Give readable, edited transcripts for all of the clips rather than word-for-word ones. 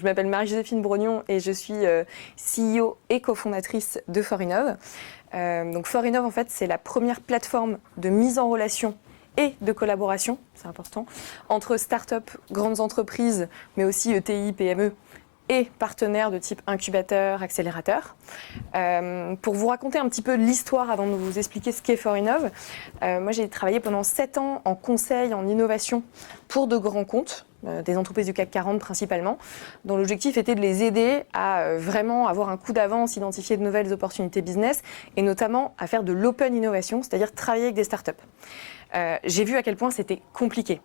Je m'appelle Marie-Joséphine Brognon et je suis CEO et cofondatrice de Forinov. Donc Forinov, en fait, c'est la première plateforme de mise en relation et de collaboration, c'est important, entre start-up, grandes entreprises, mais aussi ETI, PME et partenaires de type incubateur, accélérateur. Pour vous raconter un petit peu l'histoire avant de vous expliquer ce qu'est Forinov, moi j'ai travaillé pendant 7 ans en conseil, en innovation pour de grands comptes, des entreprises du CAC 40 principalement, dont l'objectif était de les aider à vraiment avoir un coup d'avance, identifier de nouvelles opportunités business et notamment à faire de l'open innovation, c'est-à-dire travailler avec des startups. J'ai vu à quel point c'était compliqué.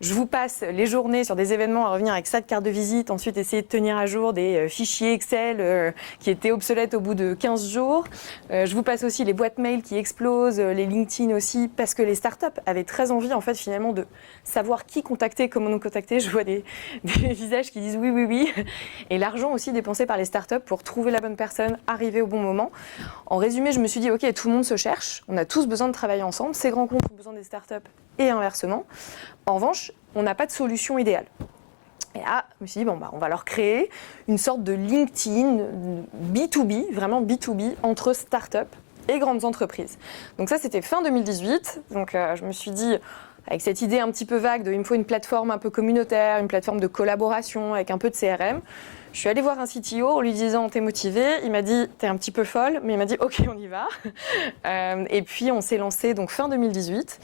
Je vous passe les journées sur des événements à revenir avec 7 cartes de visite, ensuite essayer de tenir à jour des fichiers Excel qui étaient obsolètes au bout de 15 jours. Je vous passe aussi les boîtes mail qui explosent, les LinkedIn aussi, parce que les startups avaient très envie en fait finalement de savoir qui contacter, comment nous contacter. Je vois des visages qui disent oui, oui, oui. Et l'argent aussi dépensé par les startups pour trouver la bonne personne, arriver au bon moment. En résumé, je me suis dit ok, tout le monde se cherche, on a tous besoin de travailler ensemble, ces grands comptes ont besoin des startups et inversement. En revanche, on n'a pas de solution idéale. Et là, je me suis dit, bon, on va leur créer une sorte de LinkedIn B2B, vraiment B2B, entre startups et grandes entreprises. Donc ça, c'était fin 2018. Donc je me suis dit, avec cette idée un petit peu vague de il me faut une plateforme un peu communautaire, une plateforme de collaboration avec un peu de CRM, je suis allée voir un CTO en lui disant t'es motivé, il m'a dit t'es un petit peu folle, mais il m'a dit ok on y va. Et puis on s'est lancé donc fin 2018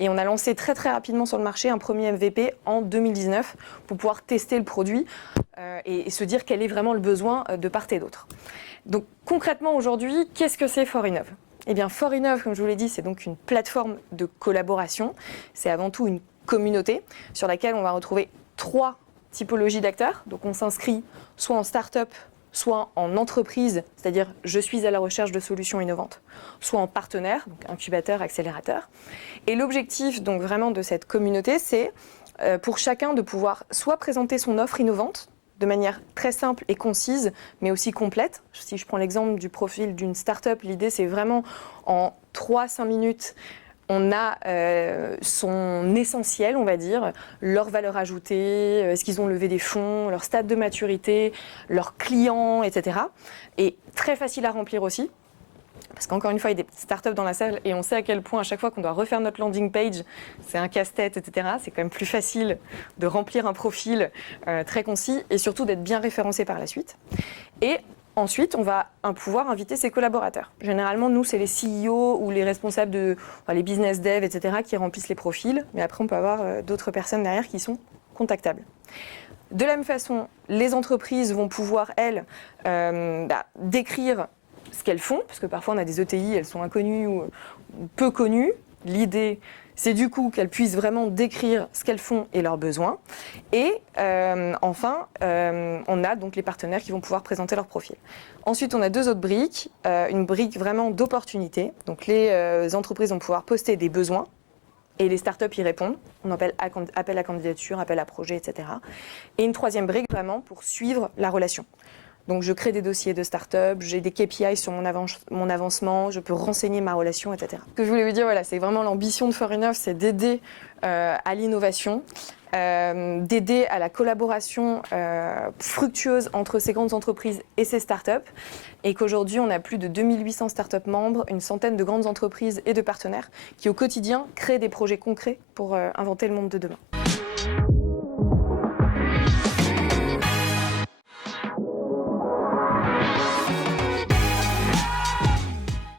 et on a lancé très très rapidement sur le marché un premier MVP en 2019 pour pouvoir tester le produit et se dire quel est vraiment le besoin de part et d'autre. Donc concrètement aujourd'hui, qu'est-ce que c'est Forinov ? Eh bien Forinov, comme je vous l'ai dit, c'est donc une plateforme de collaboration. C'est avant tout une communauté sur laquelle on va retrouver 3 typologies d'acteurs. Donc on s'inscrit soit en start-up, soit en entreprise, c'est-à-dire je suis à la recherche de solutions innovantes, soit en partenaire, donc incubateur, accélérateur. Et l'objectif donc vraiment de cette communauté, c'est pour chacun de pouvoir soit présenter son offre innovante de manière très simple et concise, mais aussi complète. Si je prends l'exemple du profil d'une start-up, l'idée c'est vraiment en 3-5 minutes, on a son essentiel, on va dire, leur valeur ajoutée, est-ce qu'ils ont levé des fonds, leur stade de maturité, leurs clients, etc. Et très facile à remplir aussi. Parce qu'encore une fois, il y a des startups dans la salle et on sait à quel point à chaque fois qu'on doit refaire notre landing page, c'est un casse-tête, etc. C'est quand même plus facile de remplir un profil très concis et surtout d'être bien référencé par la suite. Et ensuite, on va pouvoir inviter ses collaborateurs. Généralement, nous, c'est les CEO ou les responsables les business dev, etc. qui remplissent les profils. Mais après, on peut avoir d'autres personnes derrière qui sont contactables. De la même façon, les entreprises vont pouvoir, elles, décrire ce qu'elles font, parce que parfois on a des ETI, elles sont inconnues ou peu connues. L'idée, c'est du coup qu'elles puissent vraiment décrire ce qu'elles font et leurs besoins. Et enfin, on a donc les partenaires qui vont pouvoir présenter leur profil. Ensuite, on a 2 autres briques. Une brique vraiment d'opportunité. Donc les entreprises vont pouvoir poster des besoins et les startups y répondent. On appelle appel à candidature, appel à projet, etc. Et une 3e brique vraiment pour suivre la relation. Donc je crée des dossiers de start-up, j'ai des KPI sur mon avancement, je peux renseigner ma relation, etc. Ce que je voulais vous dire, voilà, c'est vraiment l'ambition de Forinov, c'est d'aider à l'innovation, d'aider à la collaboration fructueuse entre ces grandes entreprises et ces start-up, et qu'aujourd'hui on a plus de 2800 start-up membres, une centaine de grandes entreprises et de partenaires qui au quotidien créent des projets concrets pour inventer le monde de demain.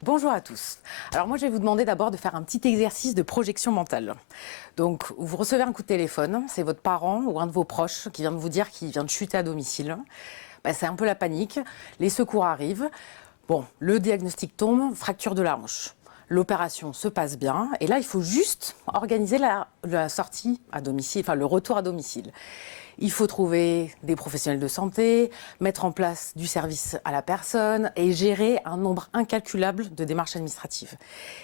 Bonjour à tous. Alors moi je vais vous demander d'abord de faire un petit exercice de projection mentale. Donc vous recevez un coup de téléphone, c'est votre parent ou un de vos proches qui vient de vous dire qu'il vient de chuter à domicile. C'est un peu la panique, les secours arrivent. Bon, le diagnostic tombe, fracture de la hanche. L'opération se passe bien et là il faut juste organiser la sortie à domicile, enfin le retour à domicile. Il faut trouver des professionnels de santé, mettre en place du service à la personne et gérer un nombre incalculable de démarches administratives.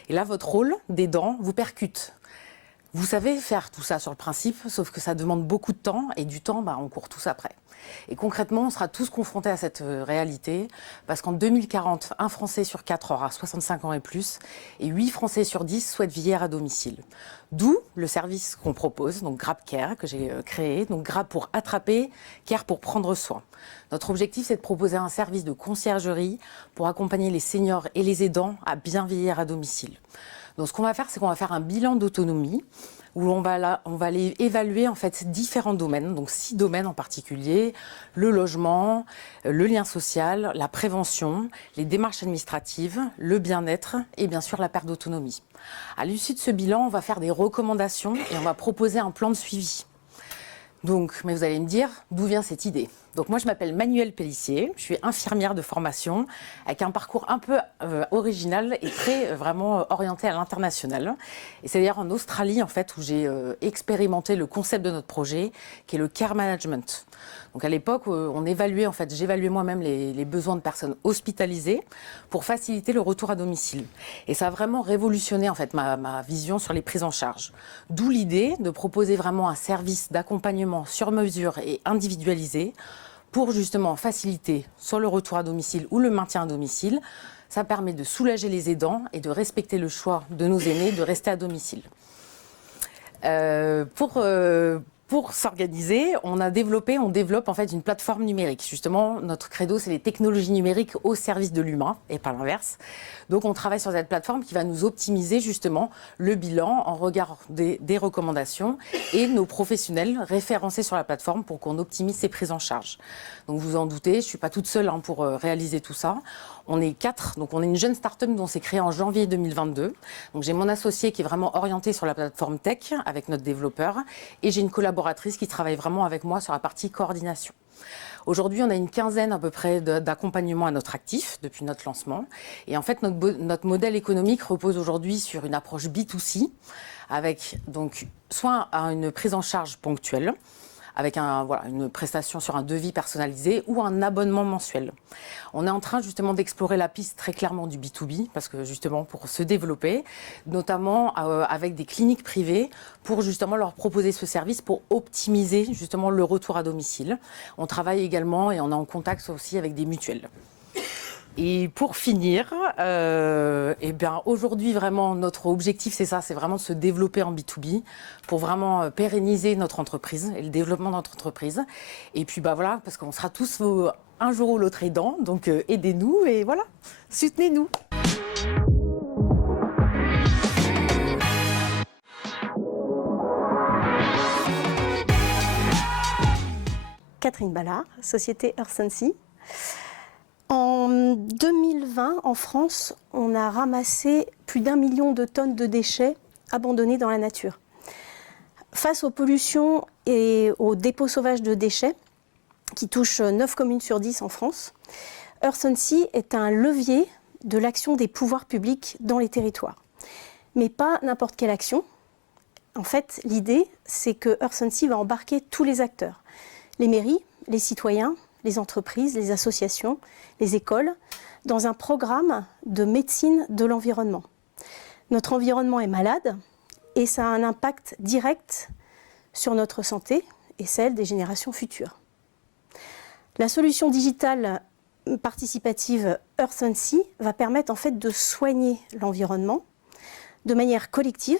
Et là, votre rôle d'aidant vous percute. Vous savez faire tout ça sur le principe, sauf que ça demande beaucoup de temps et du temps, on court tous après. Et concrètement, on sera tous confrontés à cette réalité parce qu'en 2040, un Français sur 4 aura 65 ans et plus et 8 Français sur 10 souhaitent vieillir à domicile. D'où le service qu'on propose, donc Grab Care, que j'ai créé. Donc Grab pour attraper, Care pour prendre soin. Notre objectif, c'est de proposer un service de conciergerie pour accompagner les seniors et les aidants à bien vieillir à domicile. Donc ce qu'on va faire, c'est qu'on va faire un bilan d'autonomie où on va aller évaluer en fait différents domaines, donc 6 domaines en particulier, le logement, le lien social, la prévention, les démarches administratives, le bien-être et bien sûr la perte d'autonomie. À l'issue de ce bilan, on va faire des recommandations et on va proposer un plan de suivi. Donc, mais vous allez me dire, d'où vient cette idée ? Donc moi, je m'appelle Manuelle Pellissier, je suis infirmière de formation avec un parcours un peu original et très vraiment orienté à l'international. Et c'est d'ailleurs en Australie, en fait, où j'ai expérimenté le concept de notre projet, qui est le care management. Donc à l'époque, on évaluait, en fait, j'évaluais moi-même les besoins de personnes hospitalisées pour faciliter le retour à domicile. Et ça a vraiment révolutionné, en fait, ma vision sur les prises en charge. D'où l'idée de proposer vraiment un service d'accompagnement sur mesure et individualisé pour justement faciliter soit le retour à domicile ou le maintien à domicile. Ça permet de soulager les aidants et de respecter le choix de nos aînés de rester à domicile. Pour s'organiser, on développe en fait une plateforme numérique. Justement, notre credo, c'est les technologies numériques au service de l'humain et pas l'inverse. Donc, on travaille sur cette plateforme qui va nous optimiser justement le bilan en regard des recommandations et nos professionnels référencés sur la plateforme pour qu'on optimise ces prises en charge. Donc, vous en doutez, je ne suis pas toute seule pour réaliser tout ça. On est 4, donc on est une jeune start-up dont c'est créé en janvier 2022. Donc j'ai mon associé qui est vraiment orienté sur la plateforme tech avec notre développeur et j'ai une collaboratrice qui travaille vraiment avec moi sur la partie coordination. Aujourd'hui, on a une quinzaine à peu près d'accompagnements à notre actif depuis notre lancement. Et en fait, notre modèle économique repose aujourd'hui sur une approche B2C avec donc soit une prise en charge ponctuelle, avec une prestation sur un devis personnalisé ou un abonnement mensuel. On est en train justement d'explorer la piste très clairement du B2B, parce que justement pour se développer, notamment avec des cliniques privées, pour justement leur proposer ce service pour optimiser justement le retour à domicile. On travaille également et on est en contact aussi avec des mutuelles. Et pour finir, aujourd'hui vraiment notre objectif c'est ça, c'est vraiment de se développer en B2B pour vraiment pérenniser notre entreprise et le développement de notre entreprise. Et puis voilà, parce qu'on sera tous un jour ou l'autre aidants, donc aidez-nous et voilà, soutenez-nous. Catherine Ballard, société Earth & Sea. En 2020, en France, on a ramassé plus d'1 million de tonnes de déchets abandonnés dans la nature. Face aux pollutions et aux dépôts sauvages de déchets, qui touchent 9 communes sur 10 en France, Earth & Sea est un levier de l'action des pouvoirs publics dans les territoires. Mais pas n'importe quelle action. En fait, l'idée, c'est que Earth & Sea va embarquer tous les acteurs. Les mairies, les citoyens, les entreprises, les associations, les écoles, dans un programme de médecine de l'environnement. Notre environnement est malade et ça a un impact direct sur notre santé et celle des générations futures. La solution digitale participative Earth & Sea va permettre en fait de soigner l'environnement de manière collective,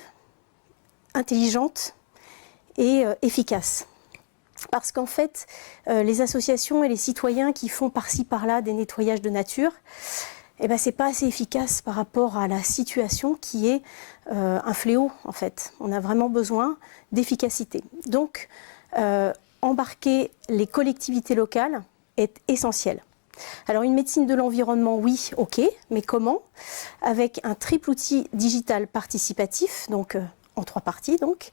intelligente et efficace. Parce qu'en fait, les associations et les citoyens qui font par-ci par-là des nettoyages de nature, ce n'est pas assez efficace par rapport à la situation qui est un fléau en fait. On a vraiment besoin d'efficacité. Donc, embarquer les collectivités locales est essentiel. Alors une médecine de l'environnement, oui, ok, mais comment ? Avec un triple outil digital participatif, donc en 3 parties donc,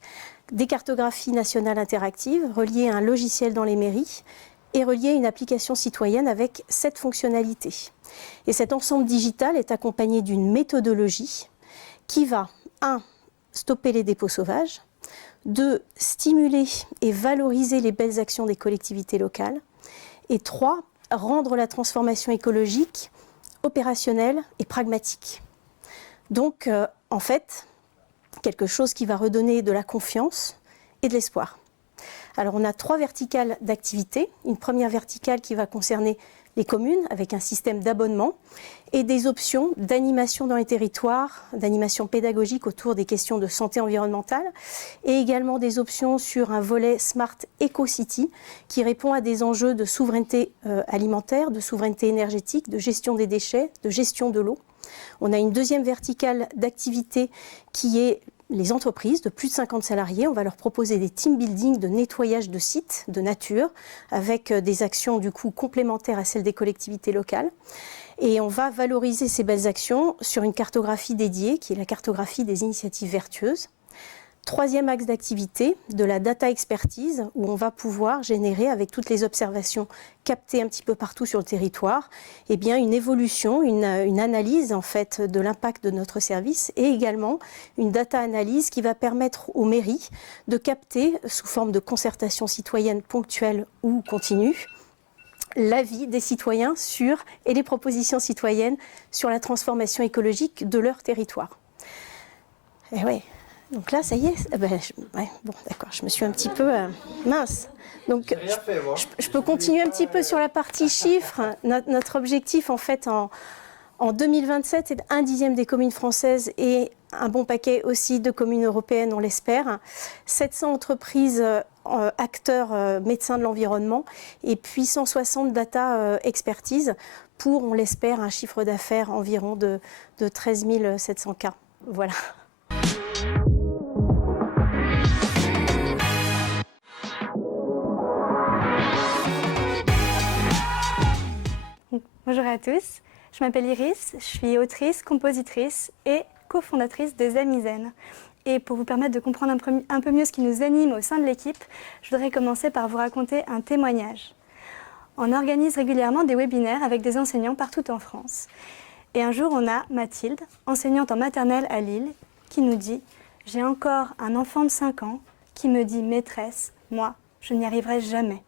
des cartographies nationales interactives reliées à un logiciel dans les mairies et reliées à une application citoyenne avec 7 fonctionnalités. Et cet ensemble digital est accompagné d'une méthodologie qui va 1. Stopper les dépôts sauvages, 2. Stimuler et valoriser les belles actions des collectivités locales et 3. Rendre la transformation écologique opérationnelle et pragmatique. Donc, en fait, quelque chose qui va redonner de la confiance et de l'espoir. Alors on a 3 verticales d'activité. Une première verticale qui va concerner les communes avec un système d'abonnement et des options d'animation dans les territoires, d'animation pédagogique autour des questions de santé environnementale et également des options sur un volet Smart Eco-City qui répond à des enjeux de souveraineté alimentaire, de souveraineté énergétique, de gestion des déchets, de gestion de l'eau. On a une deuxième verticale d'activité qui est les entreprises de plus de 50 salariés. On va leur proposer des team building de nettoyage de sites, de nature, avec des actions du coup complémentaires à celles des collectivités locales. Et on va valoriser ces belles actions sur une cartographie dédiée, qui est la cartographie des initiatives vertueuses. Troisième axe d'activité, de la data expertise, où on va pouvoir générer, avec toutes les observations captées un petit peu partout sur le territoire, eh bien une évolution, une analyse en fait de l'impact de notre service et également une data analyse qui va permettre aux mairies de capter, sous forme de concertation citoyenne ponctuelle ou continue, l'avis des citoyens et les propositions citoyennes sur la transformation écologique de leur territoire. Et ouais. Donc là, ça y est, bon, d'accord, je me suis un petit peu mince. Donc, je peux continuer un petit peu sur la partie chiffres. Notre objectif, en fait, en 2027, c'est un dixième des communes françaises et un bon paquet aussi de communes européennes, on l'espère. 700 entreprises, acteurs, médecins de l'environnement et puis 160 data expertise pour, on l'espère, un chiffre d'affaires environ de 13 700 cas. Voilà. Bonjour à tous, je m'appelle Iris, je suis autrice, compositrice et cofondatrice de Zamizen. Et pour vous permettre de comprendre un peu mieux ce qui nous anime au sein de l'équipe, je voudrais commencer par vous raconter un témoignage. On organise régulièrement des webinaires avec des enseignants partout en France. Et un jour, on a Mathilde, enseignante en maternelle à Lille, qui nous dit « J'ai encore un enfant de 5 ans qui me dit « Maîtresse, moi, je n'y arriverai jamais ».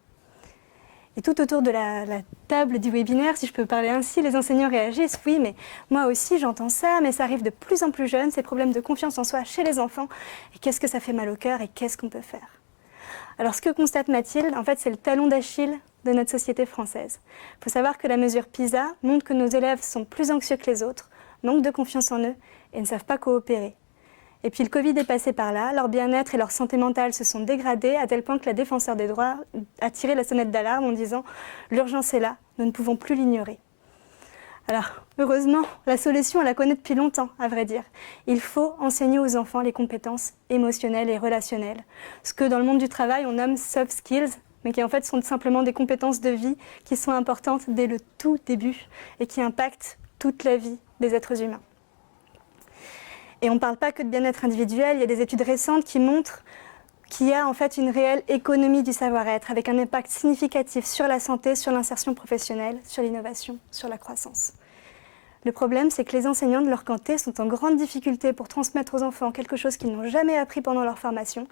Et tout autour de la table du webinaire, si je peux parler ainsi, les enseignants réagissent « Oui, mais moi aussi j'entends ça, mais ça arrive de plus en plus jeune, ces problèmes de confiance en soi chez les enfants. Et qu'est-ce que ça fait mal au cœur et qu'est-ce qu'on peut faire ?» Alors ce que constate Mathilde, en fait, c'est le talon d'Achille de notre société française. Il faut savoir que la mesure PISA montre que nos élèves sont plus anxieux que les autres, manquent de confiance en eux et ne savent pas coopérer. Et puis le Covid est passé par là, leur bien-être et leur santé mentale se sont dégradés à tel point que la défenseure des droits a tiré la sonnette d'alarme en disant « L'urgence est là, nous ne pouvons plus l'ignorer ». Alors, heureusement, la solution, on la connaît depuis longtemps, à vrai dire. Il faut enseigner aux enfants les compétences émotionnelles et relationnelles, ce que dans le monde du travail, on nomme « soft skills », mais qui en fait sont simplement des compétences de vie qui sont importantes dès le tout début et qui impactent toute la vie des êtres humains. Et on ne parle pas que de bien-être individuel, il y a des études récentes qui montrent qu'il y a en fait une réelle économie du savoir-être avec un impact significatif sur la santé, sur l'insertion professionnelle, sur l'innovation, sur la croissance. Le problème, c'est que les enseignants de leur côté sont en grande difficulté pour transmettre aux enfants quelque chose qu'ils n'ont jamais appris pendant leur formation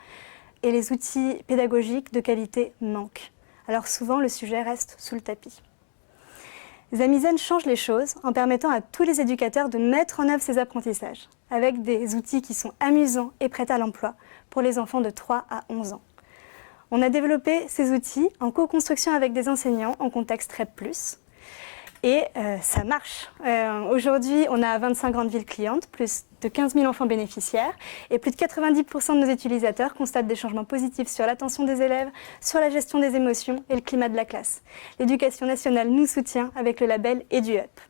et les outils pédagogiques de qualité manquent. Alors souvent, le sujet reste sous le tapis. Zamizen change les choses en permettant à tous les éducateurs de mettre en œuvre ces apprentissages avec des outils qui sont amusants et prêts à l'emploi pour les enfants de 3 à 11 ans. On a développé ces outils en co-construction avec des enseignants en contexte REP+. Et ça marche. Aujourd'hui, on a 25 grandes villes clientes, plus de 15 000 enfants bénéficiaires, et plus de 90% de nos utilisateurs constatent des changements positifs sur l'attention des élèves, sur la gestion des émotions et le climat de la classe. L'éducation nationale nous soutient avec le label EduUp.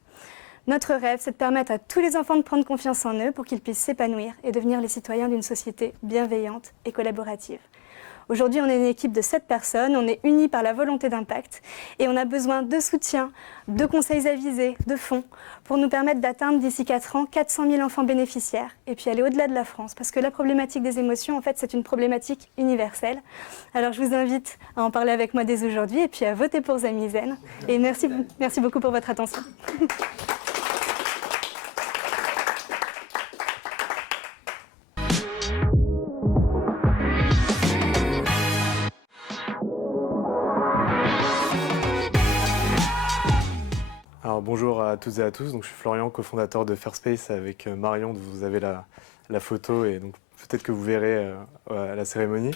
Notre rêve, c'est de permettre à tous les enfants de prendre confiance en eux pour qu'ils puissent s'épanouir et devenir les citoyens d'une société bienveillante et collaborative. Aujourd'hui, on est une équipe de 7 personnes, on est unis par la volonté d'impact et on a besoin de soutien, de conseils avisés, de fonds pour nous permettre d'atteindre d'ici 4 ans 400 000 enfants bénéficiaires et puis aller au-delà de la France parce que la problématique des émotions, en fait, c'est une problématique universelle. Alors, je vous invite à en parler avec moi dès aujourd'hui et puis à voter pour Zamizen. Et merci beaucoup pour votre attention. Alors, bonjour à toutes et à tous, donc, je suis Florian, cofondateur de Fairspace avec Marion, dont vous avez la photo, et donc peut-être que vous verrez à la cérémonie.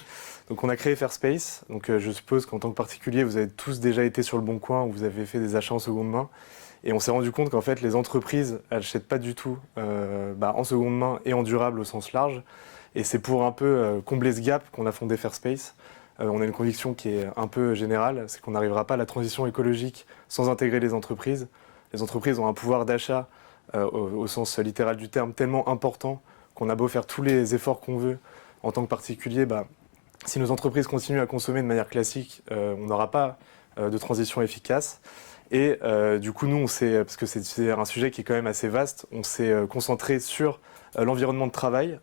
Donc on a créé Fairspace. Donc je suppose qu'en tant que particulier, vous avez tous déjà été sur le Bon Coin ou vous avez fait des achats en seconde main. Et on s'est rendu compte qu'en fait, les entreprises, elles n'achètent pas du tout en seconde main et en durable au sens large. Et c'est pour un peu combler ce gap qu'on a fondé Fairspace. On a une conviction qui est un peu générale, c'est qu'on n'arrivera pas à la transition écologique sans intégrer les entreprises. Les entreprises ont un pouvoir d'achat au sens littéral du terme tellement important qu'on a beau faire tous les efforts qu'on veut en tant que particulier, si nos entreprises continuent à consommer de manière classique, on n'aura pas de transition efficace. Et du coup, nous, parce que c'est un sujet qui est quand même assez vaste, on s'est concentré sur l'environnement de travail.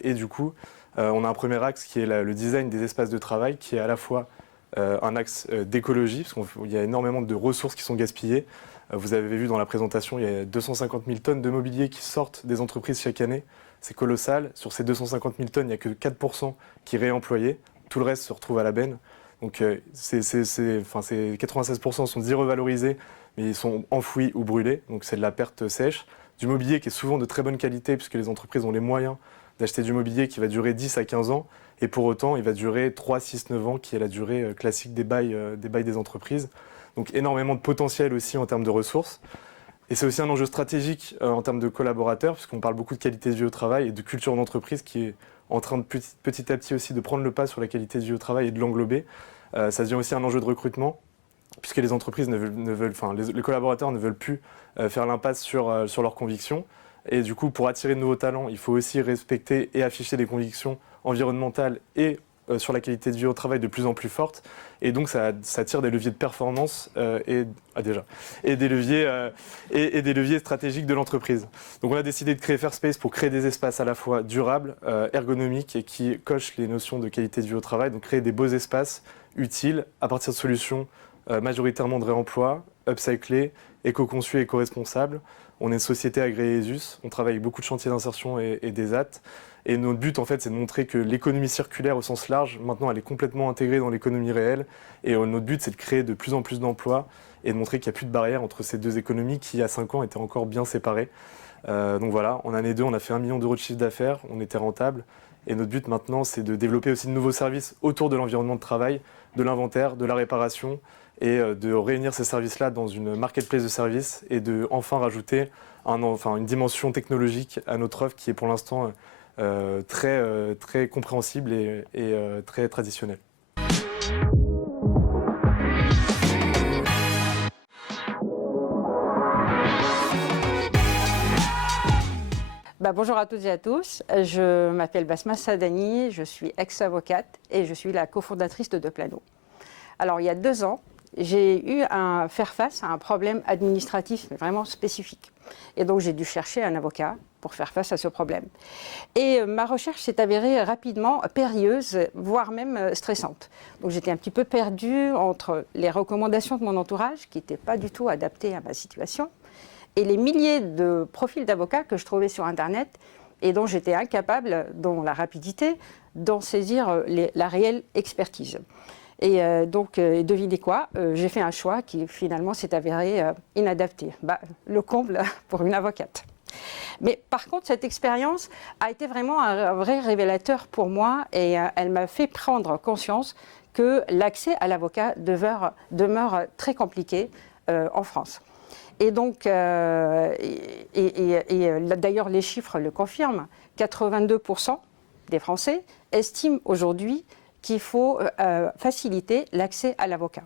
Et du coup, on a un premier axe qui est le design des espaces de travail, qui est à la fois un axe d'écologie, parce qu'il y a énormément de ressources qui sont gaspillées. Vous avez vu dans la présentation, il y a 250 000 tonnes de mobilier qui sortent des entreprises chaque année. C'est colossal. Sur ces 250 000 tonnes, il n'y a que 4% qui est réemployé. Tout le reste se retrouve à la benne. Donc ces 96% sont irrevalorisés, mais ils sont enfouis ou brûlés. Donc c'est de la perte sèche. Du mobilier qui est souvent de très bonne qualité, puisque les entreprises ont les moyens d'acheter du mobilier qui va durer 10 à 15 ans. Et pour autant, il va durer 3, 6, 9 ans, qui est la durée classique des bails des entreprises. Donc énormément de potentiel aussi en termes de ressources. Et c'est aussi un enjeu stratégique en termes de collaborateurs, puisqu'on parle beaucoup de qualité de vie au travail et de culture d'entreprise qui est en train de petit à petit aussi de prendre le pas sur la qualité de vie au travail et de l'englober. Ça devient aussi un enjeu de recrutement, puisque les entreprises les collaborateurs ne veulent plus faire l'impasse sur leurs convictions. Et du coup, pour attirer de nouveaux talents, il faut aussi respecter et afficher des convictions environnementales et sur la qualité de vie au travail de plus en plus forte. Et donc, ça tire des leviers de performance et des leviers stratégiques de l'entreprise. Donc, on a décidé de créer Fairspace pour créer des espaces à la fois durables, ergonomiques et qui cochent les notions de qualité de vie au travail. Donc, créer des beaux espaces utiles à partir de solutions majoritairement de réemploi, upcyclées, éco-conçues et éco-responsables. On est une société agréée ESUS. On travaille avec beaucoup de chantiers d'insertion et des AT. Et notre but, en fait, c'est de montrer que l'économie circulaire au sens large, maintenant, elle est complètement intégrée dans l'économie réelle. Et notre but, c'est de créer de plus en plus d'emplois et de montrer qu'il n'y a plus de barrière entre ces deux économies qui, il y a 5 ans, étaient encore bien séparées. Donc voilà, en année 2, on a fait 1 million d'euros de chiffre d'affaires, on était rentable. Et notre but maintenant, c'est de développer aussi de nouveaux services autour de l'environnement de travail, de l'inventaire, de la réparation, et de réunir ces services-là dans une marketplace de services et de enfin rajouter une dimension technologique à notre offre qui est pour l'instant très compréhensible et très traditionnelle. Bonjour à toutes et à tous, je m'appelle Basma Sadani, je suis ex-avocate et je suis la cofondatrice de Deplano. Alors il y a 2 ans, j'ai eu à faire face à un problème administratif vraiment spécifique. Et donc j'ai dû chercher un avocat pour faire face à ce problème. Et ma recherche s'est avérée rapidement périlleuse, voire même stressante. Donc j'étais un petit peu perdue entre les recommandations de mon entourage, qui n'étaient pas du tout adaptées à ma situation, et les milliers de profils d'avocats que je trouvais sur Internet et dont j'étais incapable, dans la rapidité, d'en saisir la réelle expertise. Et donc, devinez quoi, j'ai fait un choix qui finalement s'est avéré inadapté. Le comble pour une avocate. Mais par contre, cette expérience a été vraiment un vrai révélateur pour moi et elle m'a fait prendre conscience que l'accès à l'avocat demeure très compliqué en France. Et donc, d'ailleurs, les chiffres le confirment, 82% des Français estiment aujourd'hui qu'il faut faciliter l'accès à l'avocat.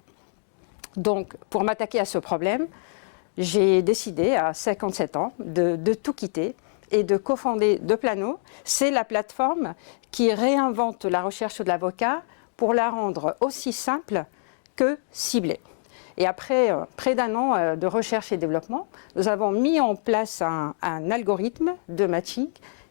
Donc, pour m'attaquer à ce problème, j'ai décidé à 57 ans de tout quitter et de cofonder Deplano. C'est la plateforme qui réinvente la recherche de l'avocat pour la rendre aussi simple que ciblée. Et après près d'1 an de recherche et développement, nous avons mis en place un algorithme de matching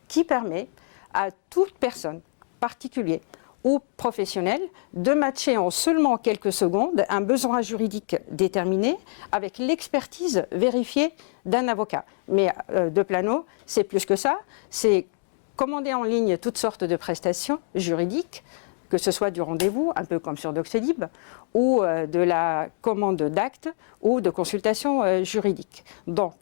qui permet à toute personne, particulier ou professionnel, de matcher en seulement quelques secondes un besoin juridique déterminé avec l'expertise vérifiée d'un avocat. Mais Deplano, c'est plus que ça, c'est commander en ligne toutes sortes de prestations juridiques, que ce soit du rendez-vous, un peu comme sur Doctolib, ou de la commande d'actes ou de consultation juridique. Donc,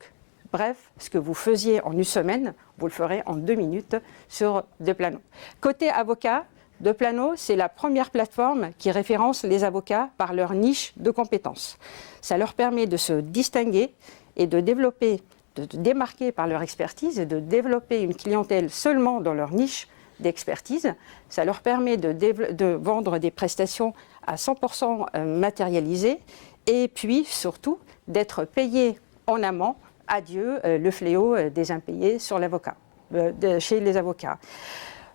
Bref, ce que vous faisiez en une semaine, vous le ferez en 2 minutes sur Deplano. Côté avocat, Deplano, c'est la première plateforme qui référence les avocats par leur niche de compétences. Ça leur permet de se distinguer et de développer, de démarquer par leur expertise et de développer une clientèle seulement dans leur niche d'expertise. Ça leur permet de vendre des prestations à 100% matérialisées et puis surtout d'être payés en amont. Adieu le fléau des impayés sur l'avocat, chez les avocats.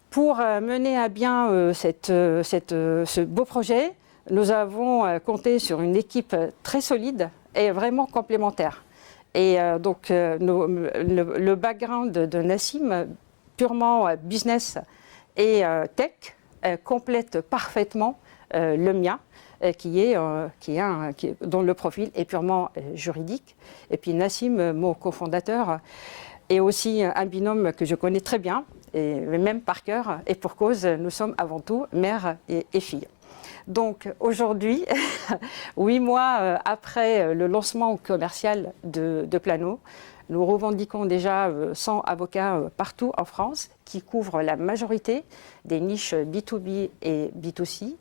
Pour mener à bien ce beau projet, nous avons compté sur une équipe très solide et vraiment complémentaire. Et donc le background de Nassim, purement business et tech, complète parfaitement le mien, dont le profil est purement juridique. Et puis Nassim, mon cofondateur, est aussi un binôme que je connais très bien, et même par cœur, et pour cause, nous sommes avant tout mère et fille. Donc aujourd'hui, 8 mois après le lancement commercial de Plano, nous revendiquons déjà 100 avocats partout en France qui couvrent la majorité des niches B2B et B2C.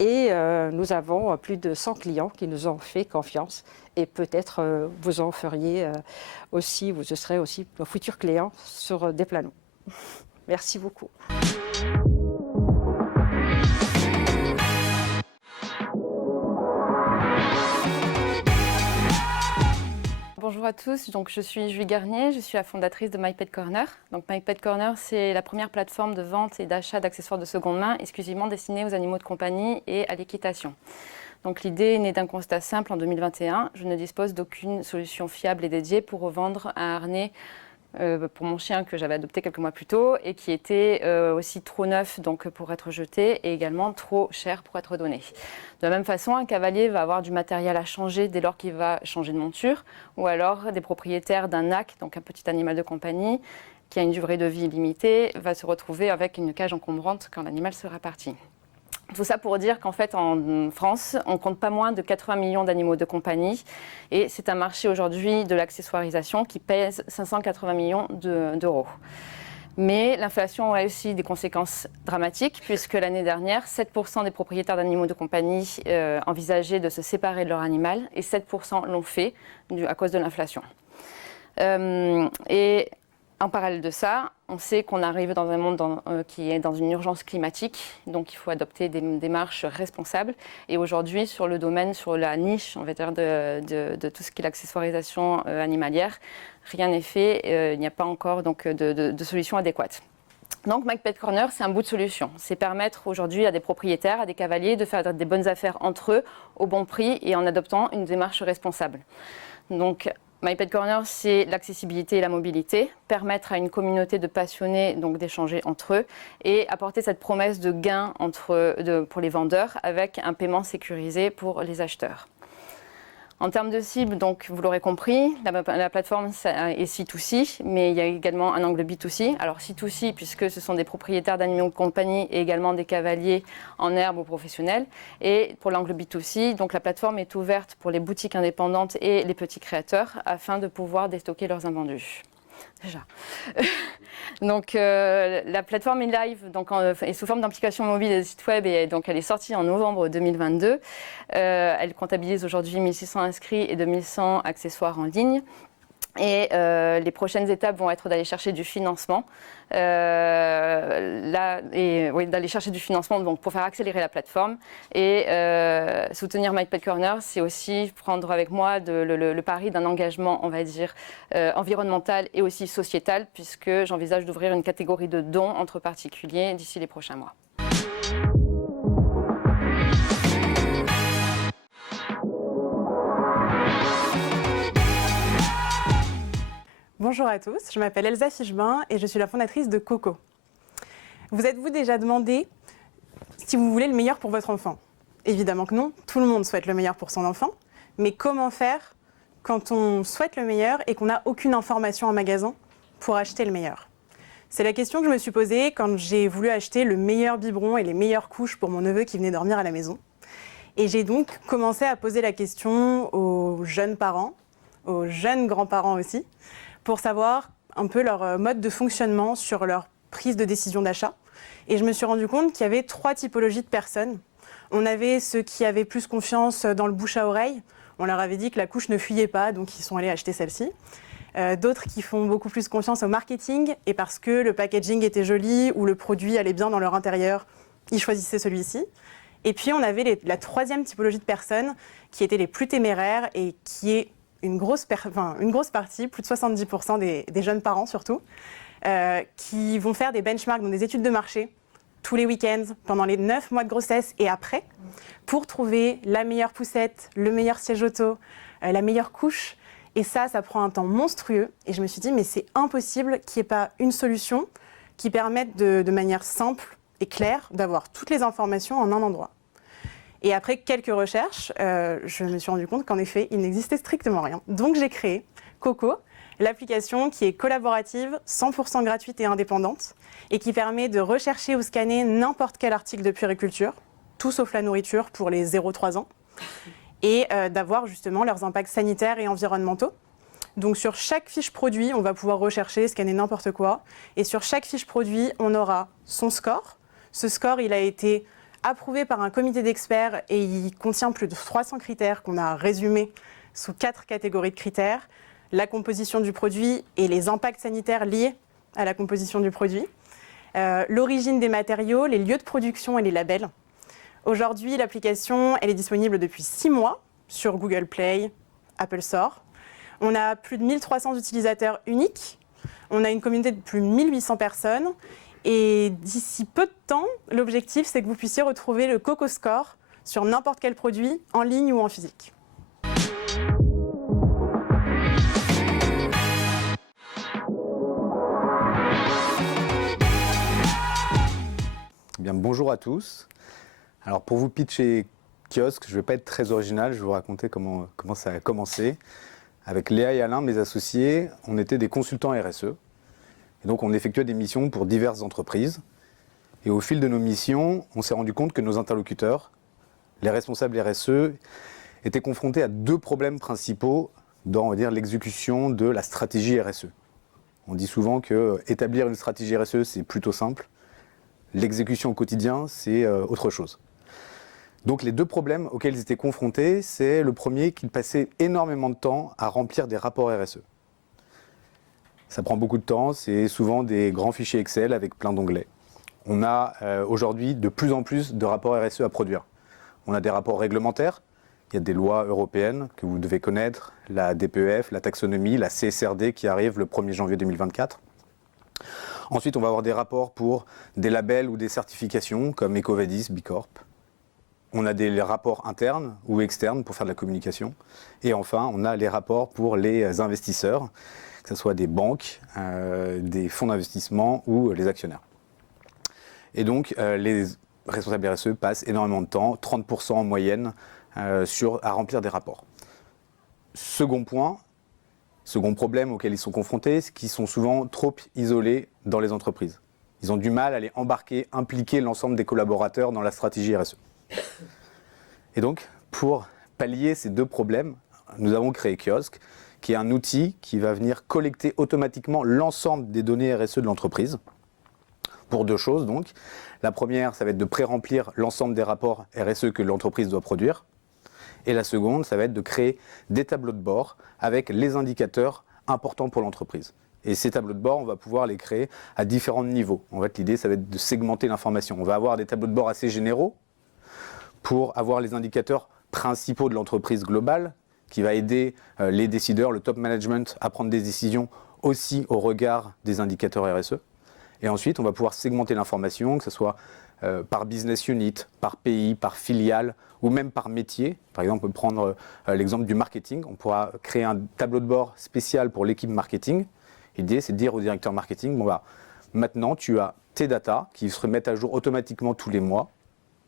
Et nous avons plus de 100 clients qui nous ont fait confiance. Et peut-être vous en feriez aussi, vous serez aussi nos futurs clients sur Deplano. Merci beaucoup. Bonjour à tous, donc je suis Julie Garnier, je suis la fondatrice de MyPet Corner. Donc MyPet Corner, c'est la première plateforme de vente et d'achat d'accessoires de seconde main exclusivement destinée aux animaux de compagnie et à l'équitation. Donc l'idée est née d'un constat simple en 2021. Je ne dispose d'aucune solution fiable et dédiée pour revendre un harnais pour mon chien que j'avais adopté quelques mois plus tôt et qui était aussi trop neuf donc pour être jeté et également trop cher pour être donné. De la même façon, un cavalier va avoir du matériel à changer dès lors qu'il va changer de monture, ou alors des propriétaires d'un NAC, donc un petit animal de compagnie, qui a une durée de vie limitée, va se retrouver avec une cage encombrante quand l'animal sera parti. Tout ça pour dire qu'en fait, en France, on compte pas moins de 80 millions d'animaux de compagnie et c'est un marché aujourd'hui de l'accessoirisation qui pèse 580 millions d'euros. Mais l'inflation a aussi des conséquences dramatiques puisque l'année dernière, 7% des propriétaires d'animaux de compagnie envisageaient de se séparer de leur animal et 7% l'ont fait à cause de l'inflation. Et en parallèle de ça, on sait qu'on arrive dans un monde qui est dans une urgence climatique, donc il faut adopter des démarches responsables. Et aujourd'hui, sur le domaine, sur la niche, on va dire, de tout ce qui est l'accessoirisation animalière, rien n'est fait, il n'y a pas encore donc, de solution adéquate. Donc MyPet Corner, c'est un bout de solution. C'est permettre aujourd'hui à des propriétaires, à des cavaliers de faire des bonnes affaires entre eux au bon prix et en adoptant une démarche responsable. Donc MyPet Corner, c'est l'accessibilité et la mobilité, permettre à une communauté de passionnés donc d'échanger entre eux et apporter cette promesse de gain pour les vendeurs avec un paiement sécurisé pour les acheteurs. En termes de cible, donc, vous l'aurez compris, la plateforme est C2C, mais il y a également un angle B2C. Alors C2C, puisque ce sont des propriétaires d'animaux de compagnie et également des cavaliers en herbe ou professionnels. Et pour l'angle B2C, donc, la plateforme est ouverte pour les boutiques indépendantes et les petits créateurs afin de pouvoir déstocker leurs invendus. Déjà. Donc la plateforme est live, donc est sous forme d'application mobile et de site web et donc elle est sortie en novembre 2022. Elle comptabilise aujourd'hui 1600 inscrits et 2100 accessoires en ligne. Et les prochaines étapes vont être d'aller chercher du financement. D'aller chercher du financement donc, pour faire accélérer la plateforme. Et soutenir MyPet Corner, c'est aussi prendre avec moi le pari d'un engagement, on va dire, environnemental et aussi sociétal, puisque j'envisage d'ouvrir une catégorie de dons entre particuliers d'ici les prochains mois. Bonjour à tous, je m'appelle Elsa Fichebin et je suis la fondatrice de Coco. Vous êtes-vous déjà demandé si vous voulez le meilleur pour votre enfant? Évidemment que non, tout le monde souhaite le meilleur pour son enfant, mais comment faire quand on souhaite le meilleur et qu'on n'a aucune information en magasin pour acheter le meilleur? C'est la question que je me suis posée quand j'ai voulu acheter le meilleur biberon et les meilleures couches pour mon neveu qui venait dormir à la maison. Et j'ai donc commencé à poser la question aux jeunes parents, aux jeunes grands-parents aussi, pour savoir un peu leur mode de fonctionnement sur leur prise de décision d'achat. Et je me suis rendu compte qu'il y avait 3 typologies de personnes. On avait ceux qui avaient plus confiance dans le bouche à oreille. On leur avait dit que la couche ne fuyait pas, donc ils sont allés acheter celle-ci. D'autres qui font beaucoup plus confiance au marketing, et parce que le packaging était joli ou le produit allait bien dans leur intérieur, ils choisissaient celui-ci. Et puis on avait la 3e typologie de personnes qui étaient les plus téméraires et qui est une grosse partie, plus de 70% des jeunes parents surtout, qui vont faire des benchmarks, donc des études de marché, tous les week-ends, pendant les 9 mois de grossesse et après, pour trouver la meilleure poussette, le meilleur siège auto, la meilleure couche. Et ça prend un temps monstrueux. Et je me suis dit, mais c'est impossible qu'il n'y ait pas une solution qui permette de manière simple et claire d'avoir toutes les informations en un endroit. Et après quelques recherches, je me suis rendu compte qu'en effet, il n'existait strictement rien. Donc j'ai créé Coco, l'application qui est collaborative, 100% gratuite et indépendante, et qui permet de rechercher ou scanner n'importe quel article de puériculture, tout sauf la nourriture pour les 0-3 ans, et d'avoir justement leurs impacts sanitaires et environnementaux. Donc sur chaque fiche produit, on va pouvoir rechercher, scanner n'importe quoi, et sur chaque fiche produit, on aura son score. Ce score, il a été approuvé par un comité d'experts et il contient plus de 300 critères qu'on a résumés sous 4 catégories de critères. La composition du produit et les impacts sanitaires liés à la composition du produit, l'origine des matériaux, les lieux de production et les labels. Aujourd'hui, l'application elle est disponible depuis 6 mois sur Google Play, Apple Store. On a plus de 1300 utilisateurs uniques. On a une communauté de plus de 1800 personnes. Et d'ici peu de temps, l'objectif, c'est que vous puissiez retrouver le Coco Score sur n'importe quel produit, en ligne ou en physique. Bien, bonjour à tous. Alors pour vous pitcher Kiosque, je ne vais pas être très original, je vais vous raconter comment ça a commencé. Avec Léa et Alain, mes associés, on était des consultants RSE. Et donc on effectuait des missions pour diverses entreprises. Et au fil de nos missions, on s'est rendu compte que nos interlocuteurs, les responsables RSE, étaient confrontés à 2 problèmes principaux dans, on va dire, l'exécution de la stratégie RSE. On dit souvent que établir une stratégie RSE, c'est plutôt simple. L'exécution au quotidien, c'est autre chose. Donc les 2 problèmes auxquels ils étaient confrontés, c'est le premier, qu'ils passaient énormément de temps à remplir des rapports RSE. Ça prend beaucoup de temps, c'est souvent des grands fichiers Excel avec plein d'onglets. On a aujourd'hui de plus en plus de rapports RSE à produire. On a des rapports réglementaires, il y a des lois européennes que vous devez connaître, la DPEF, la taxonomie, la CSRD qui arrive le 1er janvier 2024. Ensuite, on va avoir des rapports pour des labels ou des certifications comme EcoVadis, Bicorp. On a des rapports internes ou externes pour faire de la communication. Et enfin, on a les rapports pour les investisseurs, que ce soit des banques, des fonds d'investissement ou les actionnaires. Et donc, les responsables RSE passent énormément de temps, 30% en moyenne, à remplir des rapports. Second problème auquel ils sont confrontés, c'est qu'ils sont souvent trop isolés dans les entreprises. Ils ont du mal à les embarquer, impliquer l'ensemble des collaborateurs dans la stratégie RSE. Et donc, pour pallier ces 2 problèmes, nous avons créé Kiosque, qui est un outil qui va venir collecter automatiquement l'ensemble des données RSE de l'entreprise. Pour 2 choses donc. La première, ça va être de pré-remplir l'ensemble des rapports RSE que l'entreprise doit produire. Et la seconde, ça va être de créer des tableaux de bord avec les indicateurs importants pour l'entreprise. Et ces tableaux de bord, on va pouvoir les créer à différents niveaux. En fait, l'idée, ça va être de segmenter l'information. On va avoir des tableaux de bord assez généraux pour avoir les indicateurs principaux de l'entreprise globale, qui va aider les décideurs, le top management à prendre des décisions aussi au regard des indicateurs RSE. Et ensuite, on va pouvoir segmenter l'information, que ce soit par business unit, par pays, par filiale ou même par métier. Par exemple, on peut prendre l'exemple du marketing. On pourra créer un tableau de bord spécial pour l'équipe marketing. L'idée, c'est de dire au directeur marketing, maintenant, tu as tes datas qui se remettent à jour automatiquement tous les mois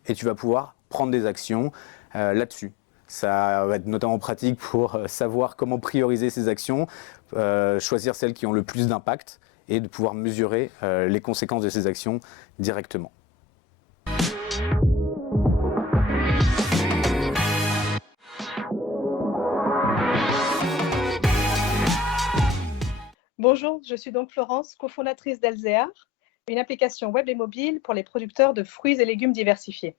et tu vas pouvoir prendre des actions là-dessus. Ça va être notamment pratique pour savoir comment prioriser ces actions, choisir celles qui ont le plus d'impact et de pouvoir mesurer les conséquences de ces actions directement. Bonjour, je suis donc Florence, cofondatrice d'Elzéar, une application web et mobile pour les producteurs de fruits et légumes diversifiés.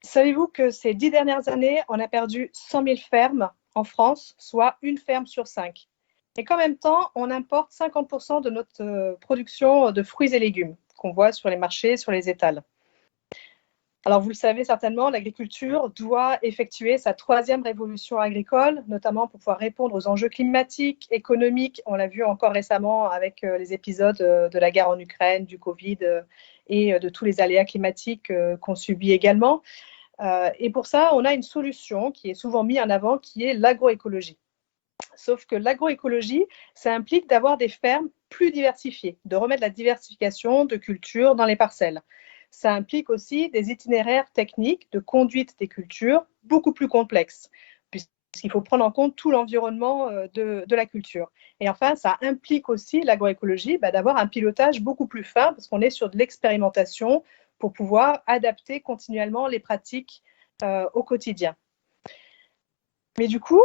Savez-vous que ces 10 dernières années, on a perdu 100 000 fermes en France, soit une ferme sur 5. Et qu'en même temps, on importe 50% de notre production de fruits et légumes qu'on voit sur les marchés, sur les étals. Alors, vous le savez certainement, l'agriculture doit effectuer sa 3e révolution agricole, notamment pour pouvoir répondre aux enjeux climatiques, économiques. On l'a vu encore récemment avec les épisodes de la guerre en Ukraine, du Covid et de tous les aléas climatiques qu'on subit également. Et pour ça, on a une solution qui est souvent mise en avant, qui est l'agroécologie. Sauf que l'agroécologie, ça implique d'avoir des fermes plus diversifiées, de remettre la diversification de cultures dans les parcelles. Ça implique aussi des itinéraires techniques de conduite des cultures beaucoup plus complexes, puisqu'il faut prendre en compte tout l'environnement de la culture. Et enfin, ça implique aussi l'agroécologie d'avoir un pilotage beaucoup plus fin, parce qu'on est sur de l'expérimentation pour pouvoir adapter continuellement les pratiques au quotidien. Mais du coup,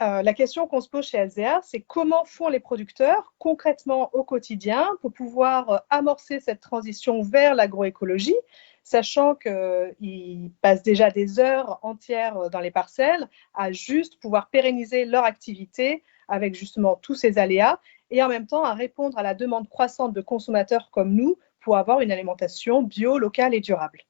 la question qu'on se pose chez Elzéar, c'est comment font les producteurs concrètement au quotidien pour pouvoir amorcer cette transition vers l'agroécologie, sachant qu'ils passent déjà des heures entières dans les parcelles à juste pouvoir pérenniser leur activité avec justement tous ces aléas et en même temps à répondre à la demande croissante de consommateurs comme nous pour avoir une alimentation bio, locale et durable.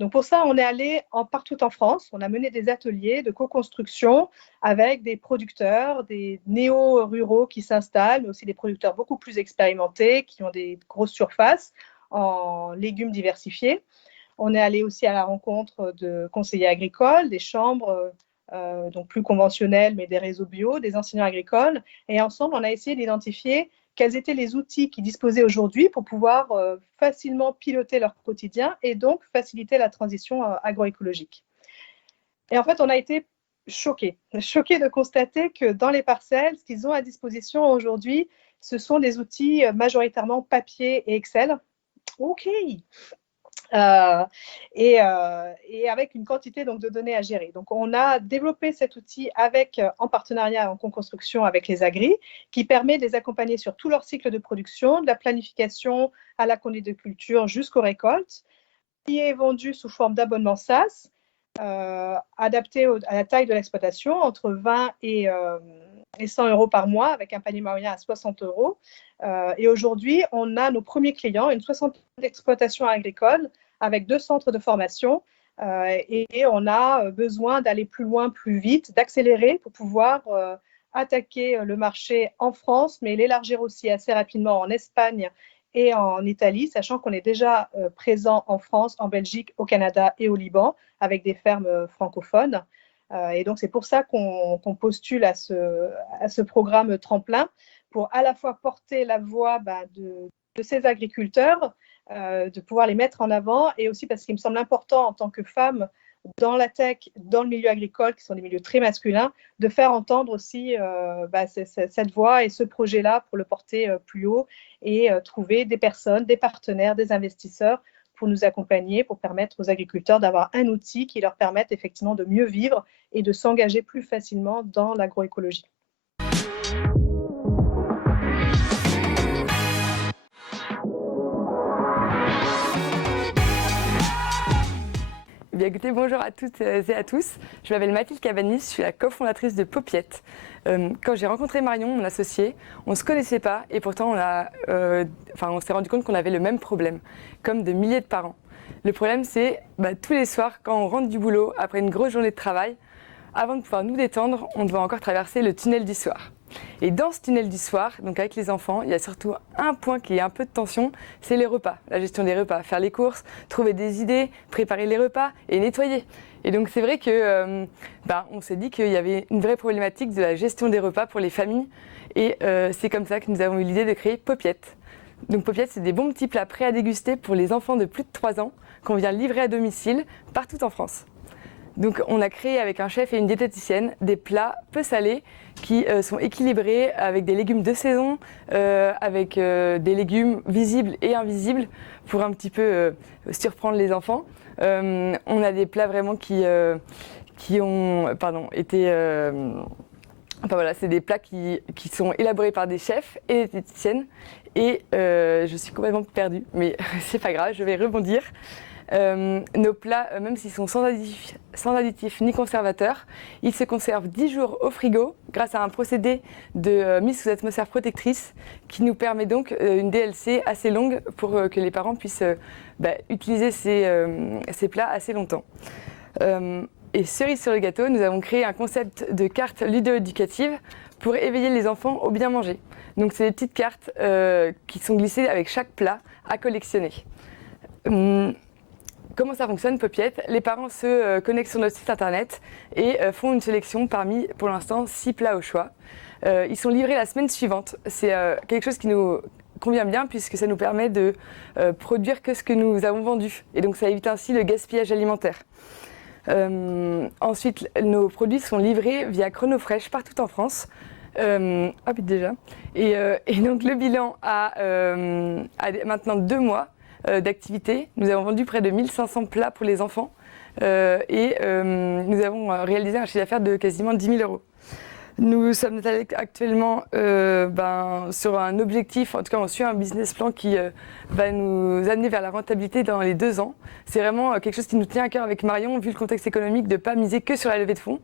Donc pour ça, on est allé partout en France. On a mené des ateliers de co-construction avec des producteurs, des néo-ruraux qui s'installent, mais aussi des producteurs beaucoup plus expérimentés, qui ont des grosses surfaces en légumes diversifiés. On est allé aussi à la rencontre de conseillers agricoles, des chambres donc plus conventionnelles, mais des réseaux bio, des enseignants agricoles. Et ensemble, on a essayé d'identifier quels étaient les outils qu'ils disposaient aujourd'hui pour pouvoir facilement piloter leur quotidien et donc faciliter la transition agroécologique. Et en fait, on a été choqués de constater que dans les parcelles, ce qu'ils ont à disposition aujourd'hui, ce sont des outils majoritairement papier et Excel. OK. Et avec une quantité donc, de données à gérer. Donc, on a développé cet outil en partenariat, en co-construction avec les agris, qui permet de les accompagner sur tout leur cycle de production, de la planification à la conduite de culture jusqu'aux récoltes, qui est vendu sous forme d'abonnement SaaS, adapté à la taille de l'exploitation, entre 20 et 100 euros par mois, avec un panier moyen à 60 euros. Et aujourd'hui, on a nos premiers clients, une soixantaine d'exploitations agricoles avec 2 centres de formation et on a besoin d'aller plus loin, plus vite, d'accélérer pour pouvoir attaquer le marché en France, mais l'élargir aussi assez rapidement en Espagne et en Italie, sachant qu'on est déjà présent en France, en Belgique, au Canada et au Liban, avec des fermes francophones. Et donc, c'est pour ça qu'on postule à ce programme tremplin, pour à la fois porter la voix de ces agriculteurs, de pouvoir les mettre en avant, et aussi parce qu'il me semble important en tant que femme dans la tech, dans le milieu agricole, qui sont des milieux très masculins, de faire entendre aussi cette voix et ce projet-là pour le porter plus haut et trouver des personnes, des partenaires, des investisseurs pour nous accompagner, pour permettre aux agriculteurs d'avoir un outil qui leur permette effectivement de mieux vivre et de s'engager plus facilement dans l'agroécologie. Bien, écoutez, bonjour à toutes et à tous. Je m'appelle Mathilde Cabanis, je suis la cofondatrice de Paupiette. Quand j'ai rencontré Marion, mon associée, on ne se connaissait pas et pourtant on s'est rendu compte qu'on avait le même problème, comme de milliers de parents. Le problème, c'est tous les soirs, quand on rentre du boulot, après une grosse journée de travail, avant de pouvoir nous détendre, on doit encore traverser le tunnel du soir. Et dans ce tunnel du soir, donc avec les enfants, il y a surtout un point qui est un peu de tension, c'est les repas, la gestion des repas, faire les courses, trouver des idées, préparer les repas et nettoyer. Et donc c'est vrai que on s'est dit qu'il y avait une vraie problématique de la gestion des repas pour les familles et c'est comme ça que nous avons eu l'idée de créer Paupiette. Donc Paupiette, c'est des bons petits plats prêts à déguster pour les enfants de plus de 3 ans qu'on vient livrer à domicile partout en France. Donc on a créé avec un chef et une diététicienne des plats peu salés qui sont équilibrés avec des légumes de saison, avec des légumes visibles et invisibles pour un petit peu surprendre les enfants. On a des plats vraiment qui ont été Enfin voilà, c'est des plats qui sont élaborés par des chefs et des diététiciennes. Et je suis complètement perdue, mais c'est pas grave, je vais rebondir. Nos plats, même s'ils sont sans additifs ni conservateurs, ils se conservent 10 jours au frigo grâce à un procédé de mise sous atmosphère protectrice qui nous permet donc une DLC assez longue pour que les parents puissent utiliser ces plats assez longtemps. Et cerise sur le gâteau, nous avons créé un concept de carte ludo-éducative pour éveiller les enfants au bien manger. Donc c'est des petites cartes qui sont glissées avec chaque plat à collectionner. Comment ça fonctionne, Popiette? Les parents se connectent sur notre site internet et font une sélection parmi, pour l'instant, 6 plats au choix. Ils sont livrés la semaine suivante. C'est quelque chose qui nous convient bien puisque ça nous permet de produire que ce que nous avons vendu. Et donc ça évite ainsi le gaspillage alimentaire. Ensuite, nos produits sont livrés via Chronofresh partout en France. Déjà. Et donc le bilan a maintenant 2 mois d'activité. Nous avons vendu près de 1500 plats pour les enfants et nous avons réalisé un chiffre d'affaires de quasiment 10 000 euros. Nous sommes actuellement sur un objectif, en tout cas on suit un business plan qui va nous amener vers la rentabilité dans les 2 ans. C'est vraiment quelque chose qui nous tient à cœur avec Marion, vu le contexte économique, de ne pas miser que sur la levée de fonds,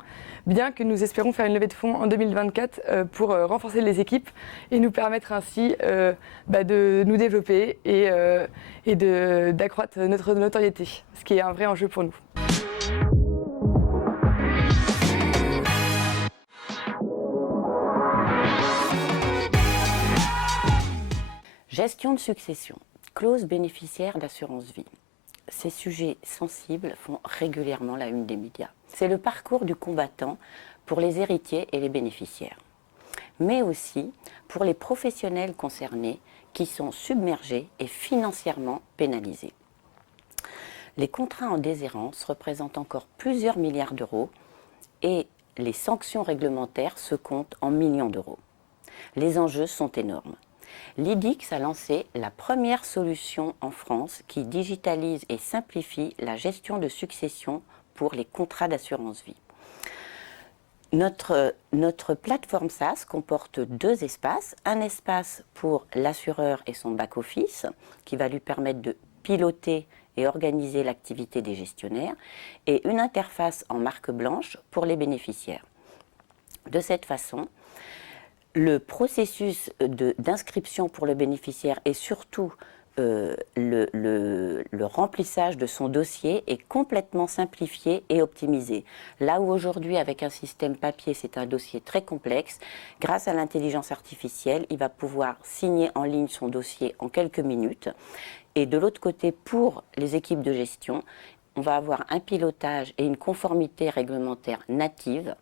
bien que nous espérons faire une levée de fonds en 2024 pour renforcer les équipes et nous permettre ainsi de nous développer et d'accroître notre notoriété, ce qui est un vrai enjeu pour nous. Gestion de succession, clause bénéficiaire d'assurance vie. Ces sujets sensibles font régulièrement la une des médias. C'est le parcours du combattant pour les héritiers et les bénéficiaires, mais aussi pour les professionnels concernés qui sont submergés et financièrement pénalisés. Les contrats en déshérence représentent encore plusieurs milliards d'euros et les sanctions réglementaires se comptent en millions d'euros. Les enjeux sont énormes. L'IDIX a lancé la première solution en France qui digitalise et simplifie la gestion de succession pour les contrats d'assurance vie. Notre plateforme SaaS comporte 2 espaces. Un espace pour l'assureur et son back-office qui va lui permettre de piloter et organiser l'activité des gestionnaires et une interface en marque blanche pour les bénéficiaires. De cette façon, le processus d'inscription pour le bénéficiaire et surtout le remplissage de son dossier est complètement simplifié et optimisé. Là où aujourd'hui, avec un système papier, c'est un dossier très complexe, grâce à l'intelligence artificielle, il va pouvoir signer en ligne son dossier en quelques minutes. Et de l'autre côté, pour les équipes de gestion, on va avoir un pilotage et une conformité réglementaire native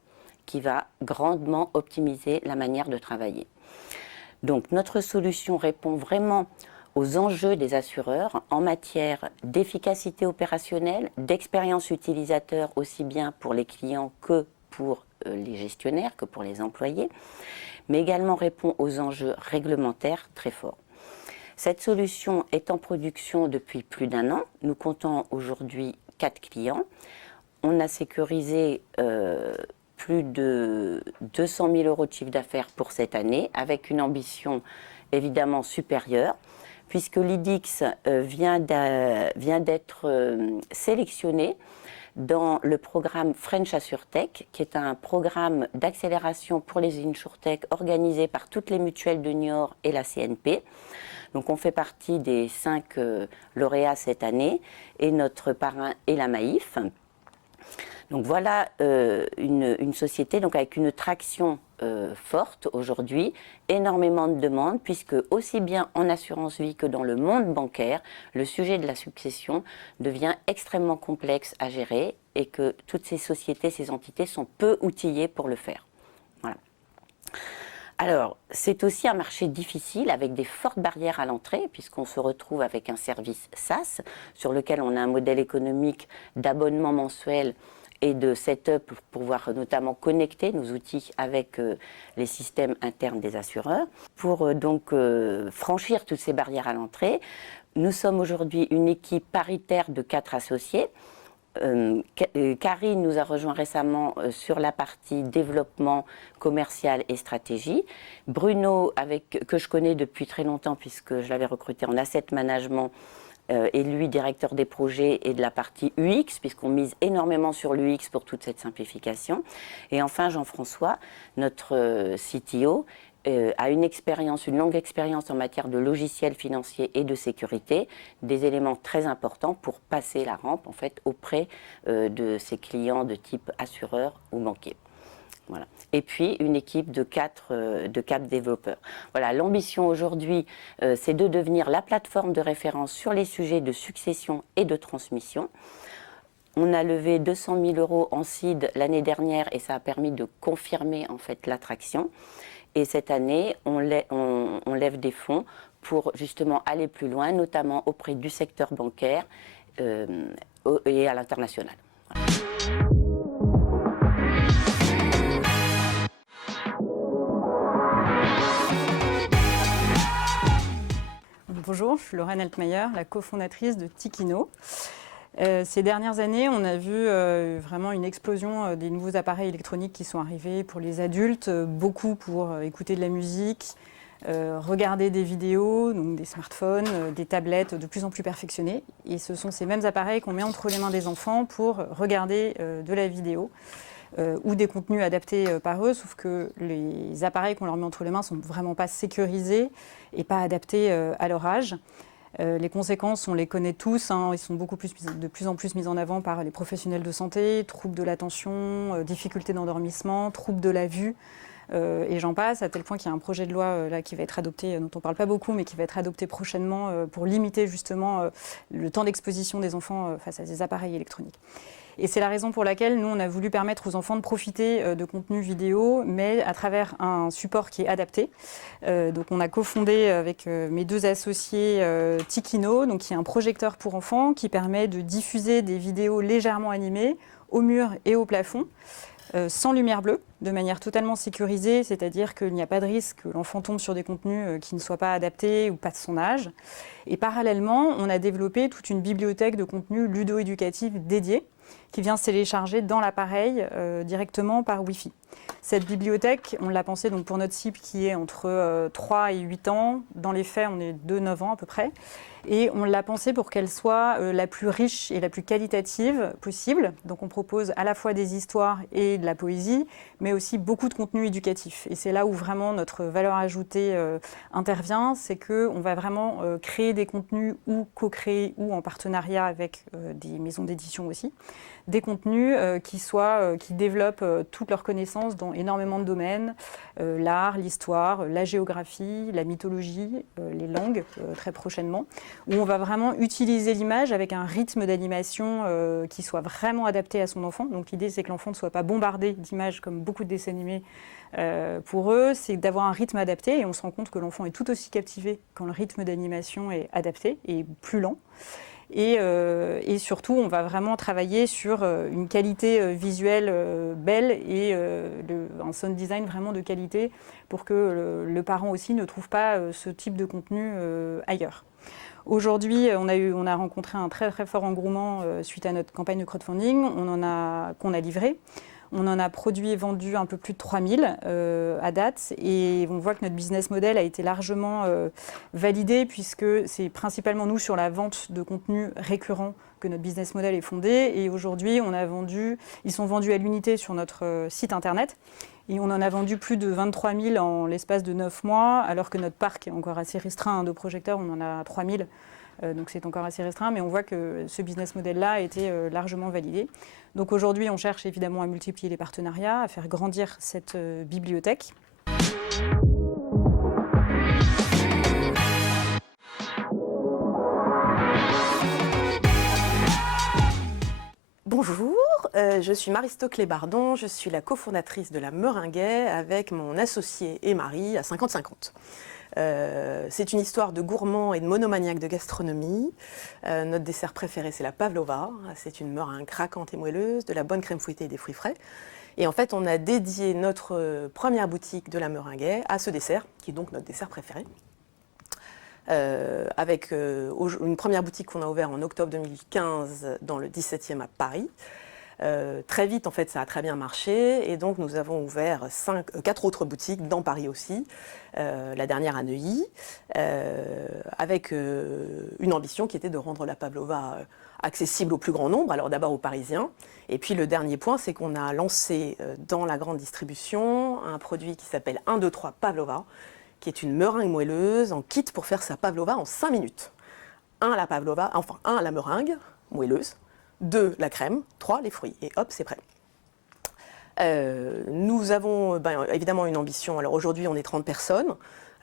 qui va grandement optimiser la manière de travailler. Donc notre solution répond vraiment aux enjeux des assureurs en matière d'efficacité opérationnelle, d'expérience utilisateur aussi bien pour les clients que pour les gestionnaires, que pour les employés, mais également répond aux enjeux réglementaires très forts. Cette solution est en production depuis plus d'1 an. Nous comptons aujourd'hui 4 clients. On a sécurisé plus de 200 000 euros de chiffre d'affaires pour cette année, avec une ambition évidemment supérieure, puisque l'IDIX vient d'être sélectionné dans le programme French AssureTech, qui est un programme d'accélération pour les InsurTech organisé par toutes les mutuelles de Niort et la CNP. Donc on fait partie des 5 lauréats cette année, et notre parrain est la Maïf. Donc voilà une société donc avec une traction forte aujourd'hui, énormément de demandes, puisque aussi bien en assurance vie que dans le monde bancaire, le sujet de la succession devient extrêmement complexe à gérer et que toutes ces sociétés, ces entités sont peu outillées pour le faire. Voilà. Alors, c'est aussi un marché difficile avec des fortes barrières à l'entrée, puisqu'on se retrouve avec un service SaaS sur lequel on a un modèle économique d'abonnement mensuel et de setup pour pouvoir notamment connecter nos outils avec les systèmes internes des assureurs. Pour donc franchir toutes ces barrières à l'entrée, nous sommes aujourd'hui une équipe paritaire de 4 associés. Karine nous a rejoint récemment sur la partie développement commercial et stratégie. Bruno, que je connais depuis très longtemps puisque je l'avais recruté en asset management, et lui directeur des projets et de la partie UX, puisqu'on mise énormément sur l'UX pour toute cette simplification. Et enfin, Jean-François, notre CTO, a une longue expérience en matière de logiciels financiers et de sécurité, des éléments très importants pour passer la rampe en fait, auprès de ses clients de type assureur ou banquier. Voilà. Et puis une équipe de 4 développeurs. Voilà, l'ambition aujourd'hui, c'est de devenir la plateforme de référence sur les sujets de succession et de transmission. On a levé 200 000 € en seed l'année dernière et ça a permis de confirmer en fait l'attraction. Et cette année, on lève des fonds pour justement aller plus loin, notamment auprès du secteur bancaire et à l'international. Voilà. Bonjour, je suis Lorraine Altmaier, la cofondatrice de Tikino. Ces dernières années, on a vu vraiment une explosion des nouveaux appareils électroniques qui sont arrivés pour les adultes, beaucoup pour écouter de la musique, regarder des vidéos, donc des smartphones, des tablettes de plus en plus perfectionnées. Et ce sont ces mêmes appareils qu'on met entre les mains des enfants pour regarder de la vidéo ou des contenus adaptés par eux, sauf que les appareils qu'on leur met entre les mains ne sont vraiment pas sécurisés et pas adaptés à leur âge. Les conséquences, on les connaît tous, ils sont de plus en plus mis en avant par les professionnels de santé, troubles de l'attention, difficultés d'endormissement, troubles de la vue, et j'en passe, à tel point qu'il y a un projet de loi là, qui va être adopté, dont on ne parle pas beaucoup, mais qui va être adopté prochainement pour limiter justement le temps d'exposition des enfants face à ces appareils électroniques. Et c'est la raison pour laquelle nous, on a voulu permettre aux enfants de profiter de contenus vidéo, mais à travers un support qui est adapté. Donc on a cofondé avec mes 2 associés Tikino, donc qui est un projecteur pour enfants qui permet de diffuser des vidéos légèrement animées au mur et au plafond, sans lumière bleue, de manière totalement sécurisée, c'est-à-dire qu'il n'y a pas de risque que l'enfant tombe sur des contenus qui ne soient pas adaptés ou pas de son âge. Et parallèlement, on a développé toute une bibliothèque de contenus ludo-éducatifs dédiés, qui vient se télécharger dans l'appareil directement par Wi-Fi. Cette bibliothèque, on l'a pensée donc pour notre cible qui est entre 3 et 8 ans. Dans les faits, on est de 9 ans à peu près. Et on l'a pensée pour qu'elle soit la plus riche et la plus qualitative possible. Donc on propose à la fois des histoires et de la poésie, mais aussi beaucoup de contenu éducatif. Et c'est là où vraiment notre valeur ajoutée intervient, c'est qu'on va vraiment créer des contenus ou co-créer ou en partenariat avec des maisons d'édition aussi, des contenus qui développent toutes leurs connaissances dans énormément de domaines, l'art, l'histoire, la géographie, la mythologie, les langues très prochainement, où on va vraiment utiliser l'image avec un rythme d'animation qui soit vraiment adapté à son enfant. Donc l'idée, c'est que l'enfant ne soit pas bombardé d'images comme beaucoup de dessins animés. Pour eux, c'est d'avoir un rythme adapté et on se rend compte que l'enfant est tout aussi captivé quand le rythme d'animation est adapté et plus lent. Et surtout, on va vraiment travailler sur une qualité visuelle belle et un sound design vraiment de qualité pour que le parent aussi ne trouve pas ce type de contenu ailleurs. Aujourd'hui, on a rencontré un très très fort engouement suite à notre campagne de crowdfunding qu'on a livré. On en a produit et vendu un peu plus de 3000 à date et on voit que notre business model a été largement validé puisque c'est principalement nous sur la vente de contenu récurrent que notre business model est fondé. Et aujourd'hui, ils sont vendus à l'unité sur notre site internet et on en a vendu plus de 23 000 en l'espace de 9 mois alors que notre parc est encore assez restreint de projecteurs, on en a 3000. Donc c'est encore assez restreint, mais on voit que ce business model-là a été largement validé. Donc aujourd'hui, on cherche évidemment à multiplier les partenariats, à faire grandir cette bibliothèque. Bonjour, je suis Maristo Clébardon, je suis la cofondatrice de la Meringuet avec mon associé et mari à 50-50. C'est une histoire de gourmands et de monomaniaques de gastronomie. Notre dessert préféré, c'est la pavlova. C'est une meringue craquante et moelleuse, de la bonne crème fouettée et des fruits frais. Et en fait, on a dédié notre première boutique de la Meringuet à ce dessert, qui est donc notre dessert préféré. avec une première boutique qu'on a ouverte en octobre 2015 dans le 17e à Paris. Très vite, en fait, ça a très bien marché et donc nous avons ouvert 4 autres boutiques dans Paris aussi, la dernière à Neuilly, avec une ambition qui était de rendre la pavlova accessible au plus grand nombre, alors d'abord aux Parisiens. Et puis le dernier point, c'est qu'on a lancé dans la grande distribution un produit qui s'appelle 1, 2, 3 Pavlova, qui est une meringue moelleuse en kit pour faire sa pavlova en 5 minutes. 1 la pavlova, enfin 1 la meringue moelleuse, 2 la crème, 3 les fruits. Et hop, c'est prêt. Nous avons évidemment une ambition. Alors aujourd'hui, on est 30 personnes.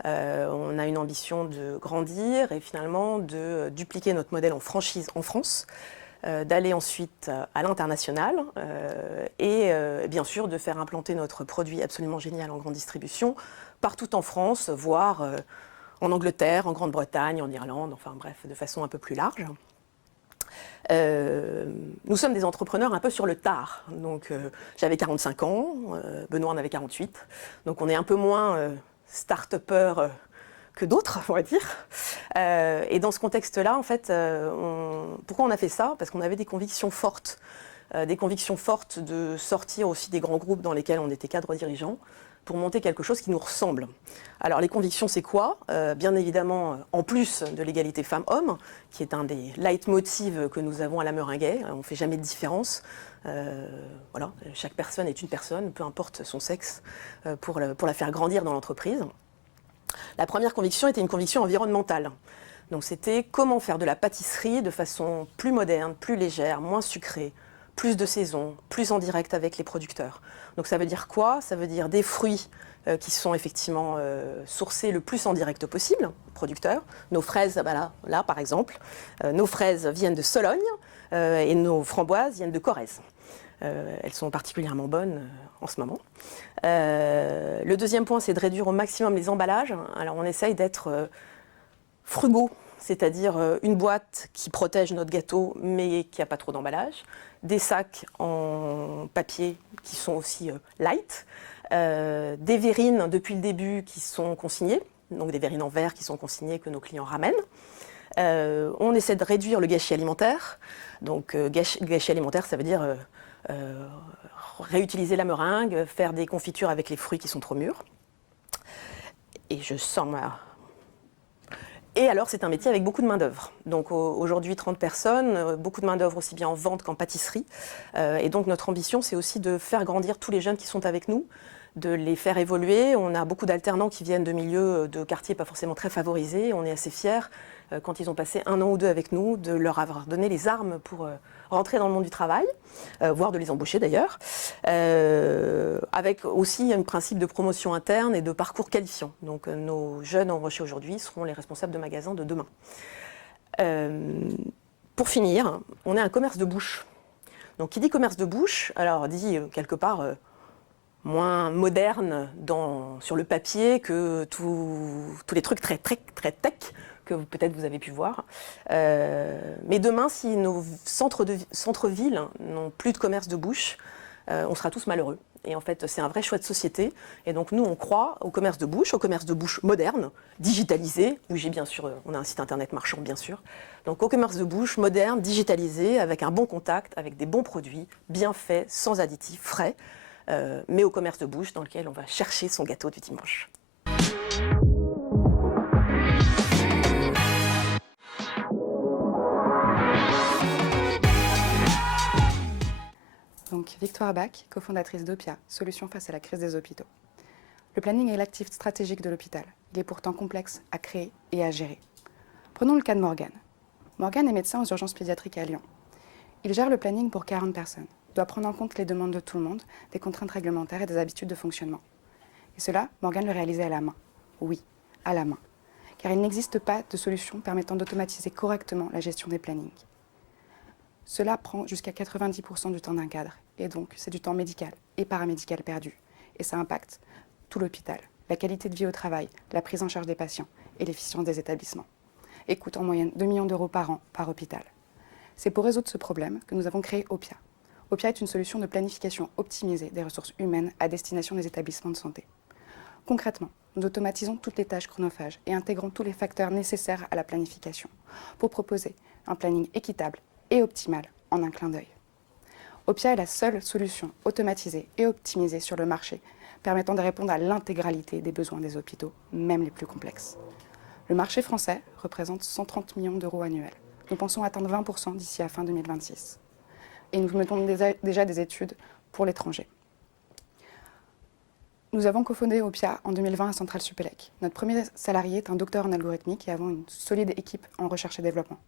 On a une ambition de grandir et finalement de dupliquer notre modèle en franchise en France, d'aller ensuite à l'international et bien sûr de faire implanter notre produit absolument génial en grande distribution partout en France, voire en Angleterre, en Grande-Bretagne, en Irlande, enfin bref, de façon un peu plus large. Nous sommes des entrepreneurs un peu sur le tard. Donc, j'avais 45 ans, Benoît en avait 48. Donc, on est un peu moins start-upper que d'autres, on va dire. Et dans ce contexte-là, en fait, pourquoi on a fait ça? Parce qu'on avait des convictions fortes. Des convictions fortes de sortir aussi des grands groupes dans lesquels on était cadre dirigeant pour monter quelque chose qui nous ressemble. Alors les convictions, c'est quoi? Bien évidemment, en plus de l'égalité femmes-hommes, qui est un des leitmotivs que nous avons à la Meringuet, on ne fait jamais de différence. Voilà, chaque personne est une personne, peu importe son sexe, pour la faire grandir dans l'entreprise. La première conviction était une conviction environnementale. Donc c'était comment faire de la pâtisserie de façon plus moderne, plus légère, moins sucrée, plus de saison, plus en direct avec les producteurs. Donc ça veut dire quoi? Ça veut dire des fruits qui sont effectivement sourcés le plus en direct possible, producteurs. Nos fraises, là par exemple, nos fraises viennent de Sologne et nos framboises viennent de Corrèze. Elles sont particulièrement bonnes en ce moment. Le deuxième point, c'est de réduire au maximum les emballages. Alors on essaye d'être frugaux, c'est-à-dire une boîte qui protège notre gâteau mais qui n'a pas trop d'emballage, des sacs en papier qui sont aussi light, des verrines depuis le début qui sont consignées, donc des verrines en verre qui sont consignées que nos clients ramènent. On essaie de réduire le gâchis alimentaire. Donc gâchis alimentaire, ça veut dire réutiliser la meringue, faire des confitures avec les fruits qui sont trop mûrs. Et je sens ma... Et alors, c'est un métier avec beaucoup de main-d'œuvre. Donc aujourd'hui, 30 personnes, beaucoup de main-d'œuvre aussi bien en vente qu'en pâtisserie. Et donc, notre ambition, c'est aussi de faire grandir tous les jeunes qui sont avec nous, de les faire évoluer. On a beaucoup d'alternants qui viennent de milieux, de quartiers pas forcément très favorisés. On est assez fiers, quand ils ont passé 1 an ou 2 avec nous, de leur avoir donné les armes pour rentrer dans le monde du travail, voire de les embaucher d'ailleurs, avec aussi un principe de promotion interne et de parcours qualifiant. Donc nos jeunes embauchés aujourd'hui seront les responsables de magasins de demain. Pour finir, on est un commerce de bouche. Donc qui dit commerce de bouche, alors dit quelque part moins moderne sur le papier que tous les trucs très tech que peut-être vous avez pu voir. Mais demain, si nos centres-villes n'ont plus de commerce de bouche, on sera tous malheureux. Et en fait, c'est un vrai choix de société. Et donc, nous, on croit au commerce de bouche moderne, digitalisé. Oui, bien sûr, on a un site internet marchand, bien sûr. Donc, au commerce de bouche moderne, digitalisé, avec un bon contact, avec des bons produits, bien faits, sans additifs, frais. Mais au commerce de bouche dans lequel on va chercher son gâteau du dimanche. Donc, Victoire Bach, cofondatrice d'Opia, solution face à la crise des hôpitaux. Le planning est l'actif stratégique de l'hôpital. Il est pourtant complexe à créer et à gérer. Prenons le cas de Morgane. Morgane est médecin aux urgences pédiatriques à Lyon. Il gère le planning pour 40 personnes, doit prendre en compte les demandes de tout le monde, des contraintes réglementaires et des habitudes de fonctionnement. Et cela, Morgane le réalisait à la main. Oui, à la main. Car il n'existe pas de solution permettant d'automatiser correctement la gestion des plannings. Cela prend jusqu'à 90% du temps d'un cadre, et donc c'est du temps médical et paramédical perdu. Et ça impacte tout l'hôpital, la qualité de vie au travail, la prise en charge des patients et l'efficience des établissements. Et coûte en moyenne 2 millions d'euros par an par hôpital. C'est pour résoudre ce problème que nous avons créé Opia. Opia est une solution de planification optimisée des ressources humaines à destination des établissements de santé. Concrètement, nous automatisons toutes les tâches chronophages et intégrons tous les facteurs nécessaires à la planification pour proposer un planning équitable et optimal en un clin d'œil. Opia est la seule solution automatisée et optimisée sur le marché permettant de répondre à l'intégralité des besoins des hôpitaux, même les plus complexes. Le marché français représente 130 millions d'euros annuels. Nous pensons atteindre 20% d'ici à fin 2026. Et nous mettons déjà des études pour l'étranger. Nous avons cofondé Opia en 2020 à Centrale Supélec. Notre premier salarié est un docteur en algorithmique et avons une solide équipe en recherche et développement.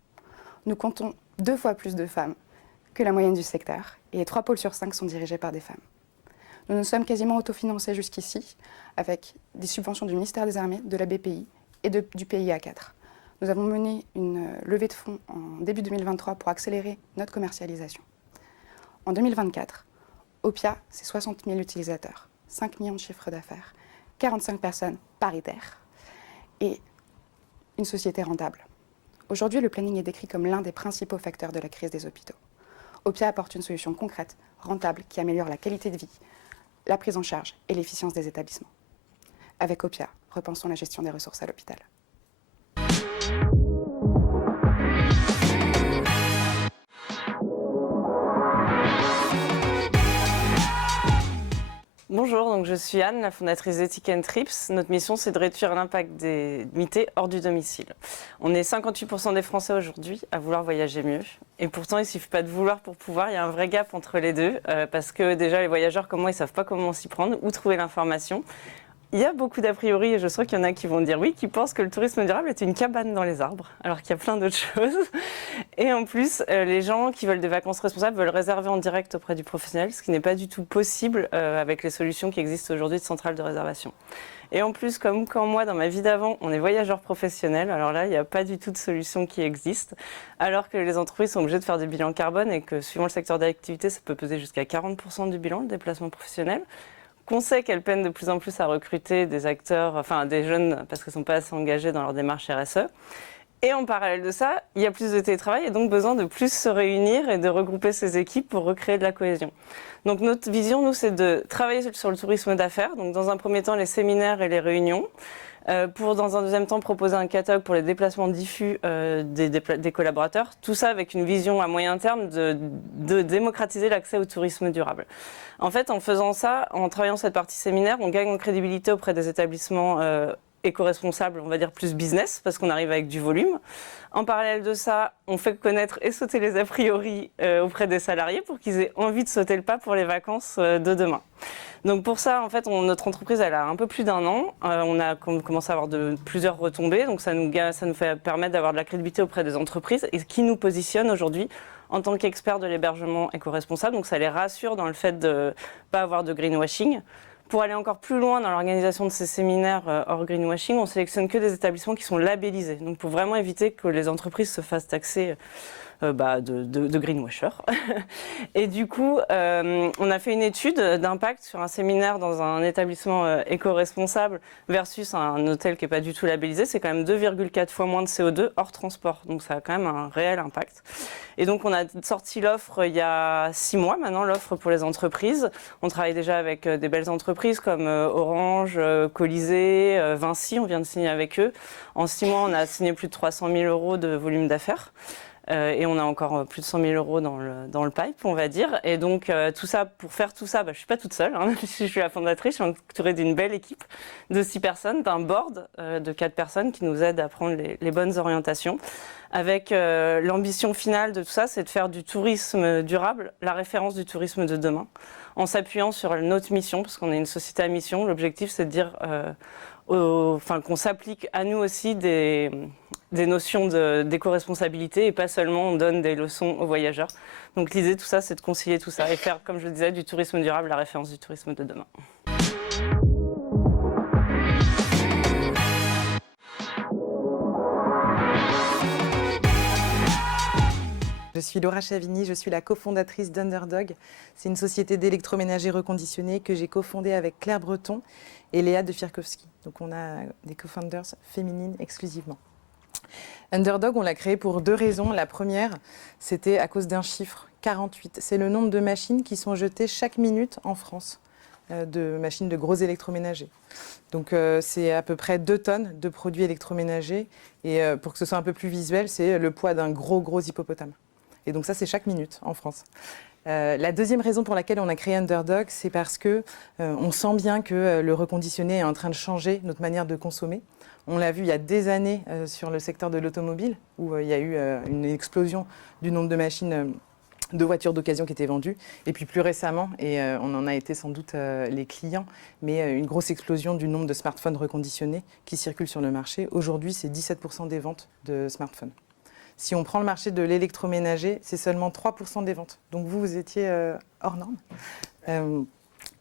Nous comptons 2 fois plus de femmes que la moyenne du secteur et 3 pôles sur 5 sont dirigés par des femmes. Nous nous sommes quasiment autofinancés jusqu'ici avec des subventions du ministère des Armées, de la BPI et du PIA 4. Nous avons mené une levée de fonds en début 2023 pour accélérer notre commercialisation. En 2024, Opia, c'est 60 000 utilisateurs, 5 millions de chiffres d'affaires, 45 personnes paritaires et une société rentable. Aujourd'hui, le planning est décrit comme l'un des principaux facteurs de la crise des hôpitaux. Opia apporte une solution concrète, rentable, qui améliore la qualité de vie, la prise en charge et l'efficience des établissements. Avec Opia, repensons la gestion des ressources à l'hôpital. Bonjour, donc je suis Anne, la fondatrice d'Ethic Trips. Notre mission, c'est de réduire l'impact des nuitées hors du domicile. On est 58% des Français aujourd'hui à vouloir voyager mieux. Et pourtant, il ne suffit pas de vouloir pour pouvoir. Il y a un vrai gap entre les deux. Parce que déjà, les voyageurs comme moi, ils ne savent pas comment s'y prendre, où trouver l'information. Il y a beaucoup d'a priori, et je sais qu'il y en a qui vont dire oui, qui pensent que le tourisme durable est une cabane dans les arbres, alors qu'il y a plein d'autres choses. Et en plus, les gens qui veulent des vacances responsables veulent réserver en direct auprès du professionnel, ce qui n'est pas du tout possible avec les solutions qui existent aujourd'hui de centrales de réservation. Et en plus, comme quand moi, dans ma vie d'avant, on est voyageur professionnel, alors là, il n'y a pas du tout de solution qui existe, alors que les entreprises sont obligées de faire des bilans carbone et que suivant le secteur d'activité, ça peut peser jusqu'à 40% du bilan, le déplacement professionnel. Qu'on sait qu'elles peinent de plus en plus à recruter des acteurs, enfin des jeunes, parce qu'ils ne sont pas assez engagés dans leur démarche RSE. Et en parallèle de ça, il y a plus de télétravail et donc besoin de plus se réunir et de regrouper ces équipes pour recréer de la cohésion. Donc notre vision, nous, c'est de travailler sur le tourisme d'affaires. Donc dans un premier temps, les séminaires et les réunions. Pour, dans un deuxième temps, proposer un catalogue pour les déplacements diffus des collaborateurs. Tout ça avec une vision à moyen terme de démocratiser l'accès au tourisme durable. En fait, en faisant ça, en travaillant cette partie séminaire, on gagne en crédibilité auprès des établissements éco-responsables, on va dire plus business, parce qu'on arrive avec du volume. En parallèle de ça, on fait connaître et sauter les a priori auprès des salariés pour qu'ils aient envie de sauter le pas pour les vacances de demain. Donc pour ça, en fait, notre entreprise, elle a un peu plus d'1 an. On a commencé à avoir plusieurs retombées, donc ça nous fait permettre d'avoir de la crédibilité auprès des entreprises et qui nous positionne aujourd'hui en tant qu'experts de l'hébergement éco-responsable. Donc ça les rassure dans le fait de ne pas avoir de greenwashing. Pour aller encore plus loin dans l'organisation de ces séminaires hors greenwashing, on sélectionne que des établissements qui sont labellisés. Donc pour vraiment éviter que les entreprises se fassent taxer de greenwashers. Et du coup, on a fait une étude d'impact sur un séminaire dans un établissement éco-responsable versus un hôtel qui n'est pas du tout labellisé. C'est quand même 2,4 fois moins de CO2 hors transport. Donc ça a quand même un réel impact. Et donc on a sorti l'offre il y a 6 mois maintenant, l'offre pour les entreprises. On travaille déjà avec des belles entreprises comme Orange, Colisée, Vinci, on vient de signer avec eux. En 6 mois, on a signé plus de 300 000 € de volume d'affaires. Et on a encore plus de 100 000 € dans le pipe, on va dire. Et donc, tout ça, pour faire tout ça, je ne suis pas toute seule. Hein. Je suis la fondatrice, je suis entourée d'une belle équipe de 6 personnes, d'un board de 4 personnes qui nous aident à prendre les bonnes orientations. Avec l'ambition finale de tout ça, c'est de faire du tourisme durable la référence du tourisme de demain, en s'appuyant sur notre mission, parce qu'on est une société à mission. L'objectif, c'est de dire qu'on s'applique à nous aussi des notions d'éco-responsabilité et pas seulement on donne des leçons aux voyageurs. Donc l'idée de tout ça, c'est de concilier tout ça et faire, comme je le disais, du tourisme durable la référence du tourisme de demain. Je suis Laura Chavigny, je suis la cofondatrice d'Underdog. C'est une société d'électroménager reconditionné que j'ai cofondée avec Claire Breton et Léa de Firkowski. Donc on a des co-founders féminines exclusivement. Underdog, on l'a créé pour 2 raisons. La première, c'était à cause d'un chiffre, 48. C'est le nombre de machines qui sont jetées chaque minute en France. de machines de gros électroménagers. Donc c'est à peu près 2 tonnes de produits électroménagers. Et pour que ce soit un peu plus visuel, c'est le poids d'un gros hippopotame. Et donc ça, c'est chaque minute en France. La deuxième raison pour laquelle on a créé Underdog, c'est parce que on sent bien que le reconditionné est en train de changer notre manière de consommer. On l'a vu il y a des années sur le secteur de l'automobile, où il y a eu une explosion du nombre de machines de voitures d'occasion qui étaient vendues. Et puis plus récemment, et on en a été sans doute les clients, mais une grosse explosion du nombre de smartphones reconditionnés qui circulent sur le marché. Aujourd'hui, c'est 17% des ventes de smartphones. Si on prend le marché de l'électroménager, c'est seulement 3% des ventes. Donc vous étiez hors norme.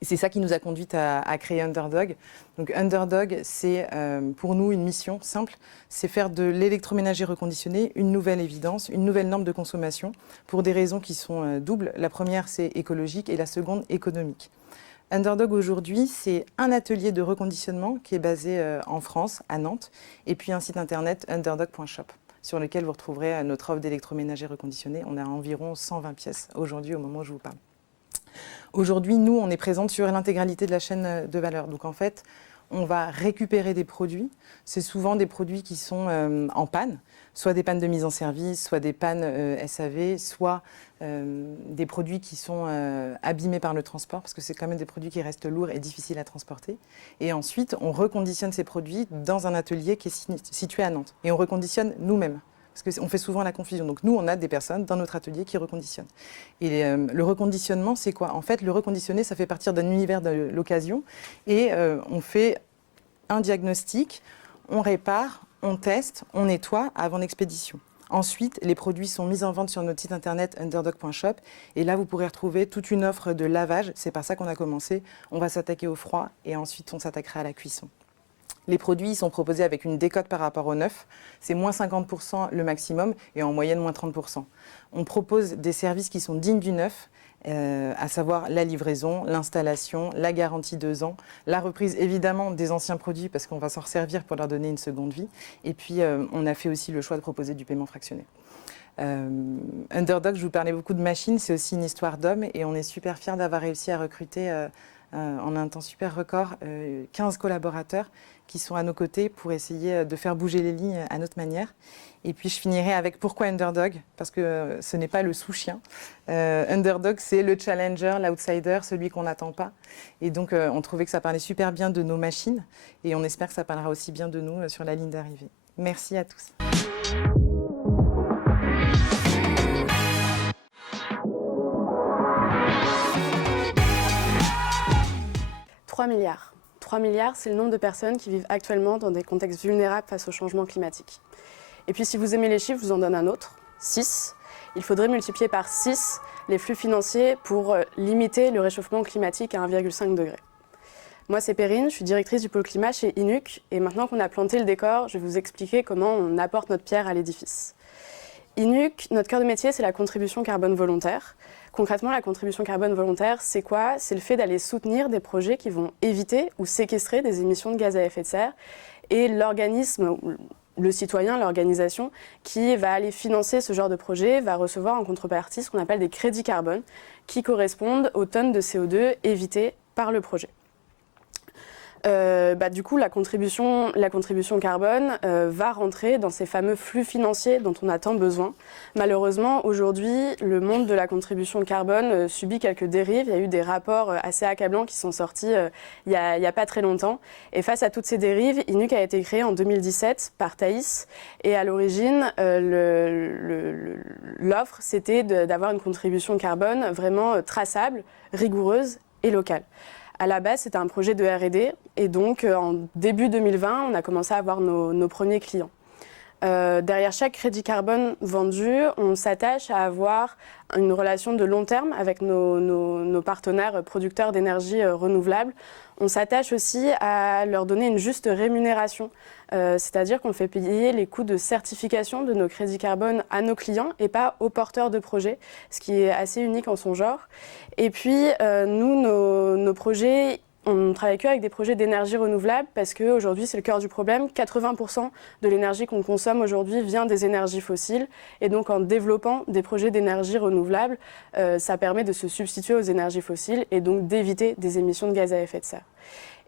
C'est ça qui nous a conduite à créer Underdog. Donc Underdog, c'est pour nous une mission simple, c'est faire de l'électroménager reconditionné une nouvelle évidence, une nouvelle norme de consommation, pour des raisons qui sont doubles. La première, c'est écologique, et la seconde, économique. Underdog aujourd'hui, c'est un atelier de reconditionnement qui est basé en France, à Nantes, et puis un site internet underdog.shop, sur lequel vous retrouverez notre offre d'électroménager reconditionné. On a environ 120 pièces aujourd'hui au moment où je vous parle. Aujourd'hui, nous, on est présente sur l'intégralité de la chaîne de valeur. Donc en fait, on va récupérer des produits. C'est souvent des produits qui sont en panne, soit des pannes de mise en service, soit des pannes SAV, soit des produits qui sont abîmés par le transport, parce que c'est quand même des produits qui restent lourds et difficiles à transporter. Et ensuite, on reconditionne ces produits dans un atelier qui est situé à Nantes. Et on reconditionne nous-mêmes. Parce qu'on fait souvent la confusion. Donc nous, on a des personnes dans notre atelier qui reconditionnent. Et le reconditionnement, c'est quoi? En fait, le reconditionné, ça fait partir d'un univers de l'occasion. Et on fait un diagnostic, on répare, on teste, on nettoie avant l'expédition. Ensuite, les produits sont mis en vente sur notre site internet underdog.shop. Et là, vous pourrez retrouver toute une offre de lavage. C'est par ça qu'on a commencé. On va s'attaquer au froid et ensuite, on s'attaquera à la cuisson. Les produits sont proposés avec une décote par rapport au neuf. C'est moins 50% le maximum et en moyenne moins 30%. On propose des services qui sont dignes du neuf, à savoir la livraison, l'installation, la garantie 2 ans, la reprise évidemment des anciens produits parce qu'on va s'en resservir pour leur donner une seconde vie. Et puis on a fait aussi le choix de proposer du paiement fractionné. Underdog, je vous parlais beaucoup de machines, c'est aussi une histoire d'hommes et on est super fiers d'avoir réussi à recruter en un temps super record 15 collaborateurs qui sont à nos côtés pour essayer de faire bouger les lignes à notre manière. Et puis je finirai avec pourquoi Underdog, parce que ce n'est pas le sous-chien. Underdog, c'est le challenger, l'outsider, celui qu'on n'attend pas. Et donc on trouvait que ça parlait super bien de nos machines et on espère que ça parlera aussi bien de nous sur la ligne d'arrivée. Merci à tous. « 3 milliards. 3 milliards, c'est le nombre de personnes qui vivent actuellement dans des contextes vulnérables face au changement climatique. Et puis si vous aimez les chiffres, je vous en donne un autre, 6. Il faudrait multiplier par 6 les flux financiers pour limiter le réchauffement climatique à 1,5 degré. Moi, c'est Perrine, je suis directrice du pôle climat chez Inuc. Et maintenant qu'on a planté le décor, je vais vous expliquer comment on apporte notre pierre à l'édifice. Inuc, notre cœur de métier, c'est la contribution carbone volontaire. Concrètement, la contribution carbone volontaire, c'est quoi? C'est le fait d'aller soutenir des projets qui vont éviter ou séquestrer des émissions de gaz à effet de serre. Et l'organisme, le citoyen, l'organisation qui va aller financer ce genre de projet va recevoir en contrepartie ce qu'on appelle des crédits carbone qui correspondent aux tonnes de CO2 évitées par le projet. Du coup, la contribution carbone va rentrer dans ces fameux flux financiers dont on a tant besoin. Malheureusement, aujourd'hui, le monde de la contribution carbone subit quelques dérives. Il y a eu des rapports assez accablants qui sont sortis il y a pas très longtemps. Et face à toutes ces dérives, Inuc a été créé en 2017 par Thaïs. Et à l'origine, l'offre, c'était d'avoir une contribution carbone vraiment traçable, rigoureuse et locale. À la base, c'était un projet de R&D et donc en début 2020, on a commencé à avoir nos premiers clients. Derrière chaque crédit carbone vendu, on s'attache à avoir une relation de long terme avec nos partenaires producteurs d'énergie renouvelable. On s'attache aussi à leur donner une juste rémunération, c'est-à-dire qu'on fait payer les coûts de certification de nos crédits carbone à nos clients et pas aux porteurs de projets, ce qui est assez unique en son genre. Et puis, nous, nos projets, on ne travaille qu'avec des projets d'énergie renouvelable parce qu'aujourd'hui, c'est le cœur du problème. 80% de l'énergie qu'on consomme aujourd'hui vient des énergies fossiles. Et donc, en développant des projets d'énergie renouvelable, ça permet de se substituer aux énergies fossiles et donc d'éviter des émissions de gaz à effet de serre.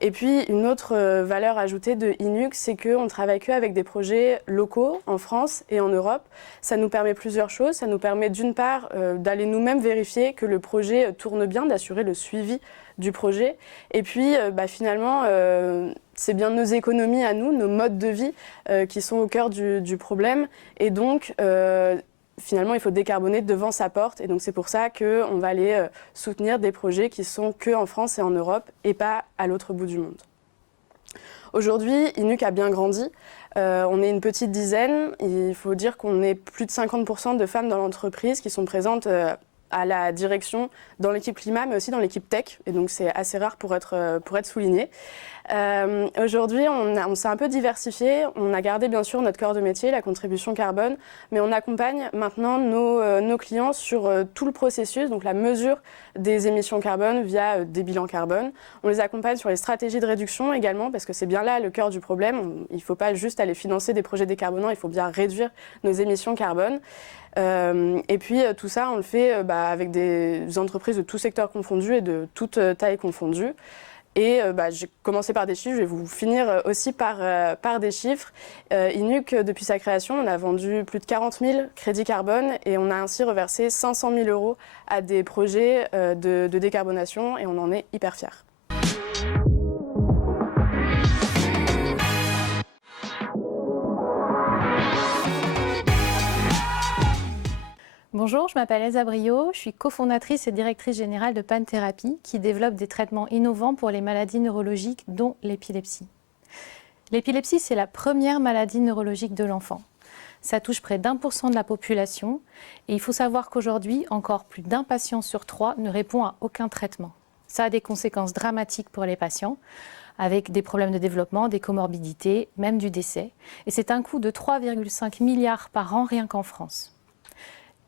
Et puis, une autre valeur ajoutée de Inuk, c'est qu'on ne travaille qu'avec des projets locaux en France et en Europe. Ça nous permet plusieurs choses. Ça nous permet d'une part d'aller nous-mêmes vérifier que le projet tourne bien, d'assurer le suivi du projet. Et puis, finalement, c'est bien nos économies à nous, nos modes de vie qui sont au cœur du problème. Et donc, finalement, il faut décarboner devant sa porte. Et donc, c'est pour ça qu'on va aller soutenir des projets qui sont que en France et en Europe et pas à l'autre bout du monde. Aujourd'hui, Inuk a bien grandi. On est une petite dizaine. Il faut dire qu'on est plus de 50% de femmes dans l'entreprise qui sont présentes à la direction, dans l'équipe climat, mais aussi dans l'équipe tech. Et donc, c'est assez rare pour être souligné. Aujourd'hui, on s'est un peu diversifié. On a gardé, bien sûr, notre cœur de métier, la contribution carbone, mais on accompagne maintenant nos clients sur tout le processus, donc la mesure des émissions carbone via des bilans carbone. On les accompagne sur les stratégies de réduction également, parce que c'est bien là le cœur du problème. Il ne faut pas juste aller financer des projets décarbonants, il faut bien réduire nos émissions carbone. Et puis tout ça, on le fait avec des entreprises de tout secteur confondu et de toute taille confondue. Et j'ai commencé par des chiffres, je vais vous finir aussi par des chiffres. Inuk, depuis sa création, on a vendu plus de 40 000 crédits carbone et on a ainsi reversé 500 000 € à des projets de décarbonation et on en est hyper fiers. Bonjour, je m'appelle Elsa Brio, je suis cofondatrice et directrice générale de Panthérapie qui développe des traitements innovants pour les maladies neurologiques dont l'épilepsie. L'épilepsie, c'est la première maladie neurologique de l'enfant. Ça touche près d'1% de la population et il faut savoir qu'aujourd'hui, encore plus d'un patient sur 3 ne répond à aucun traitement. Ça a des conséquences dramatiques pour les patients avec des problèmes de développement, des comorbidités, même du décès. Et c'est un coût de 3,5 milliards par an rien qu'en France.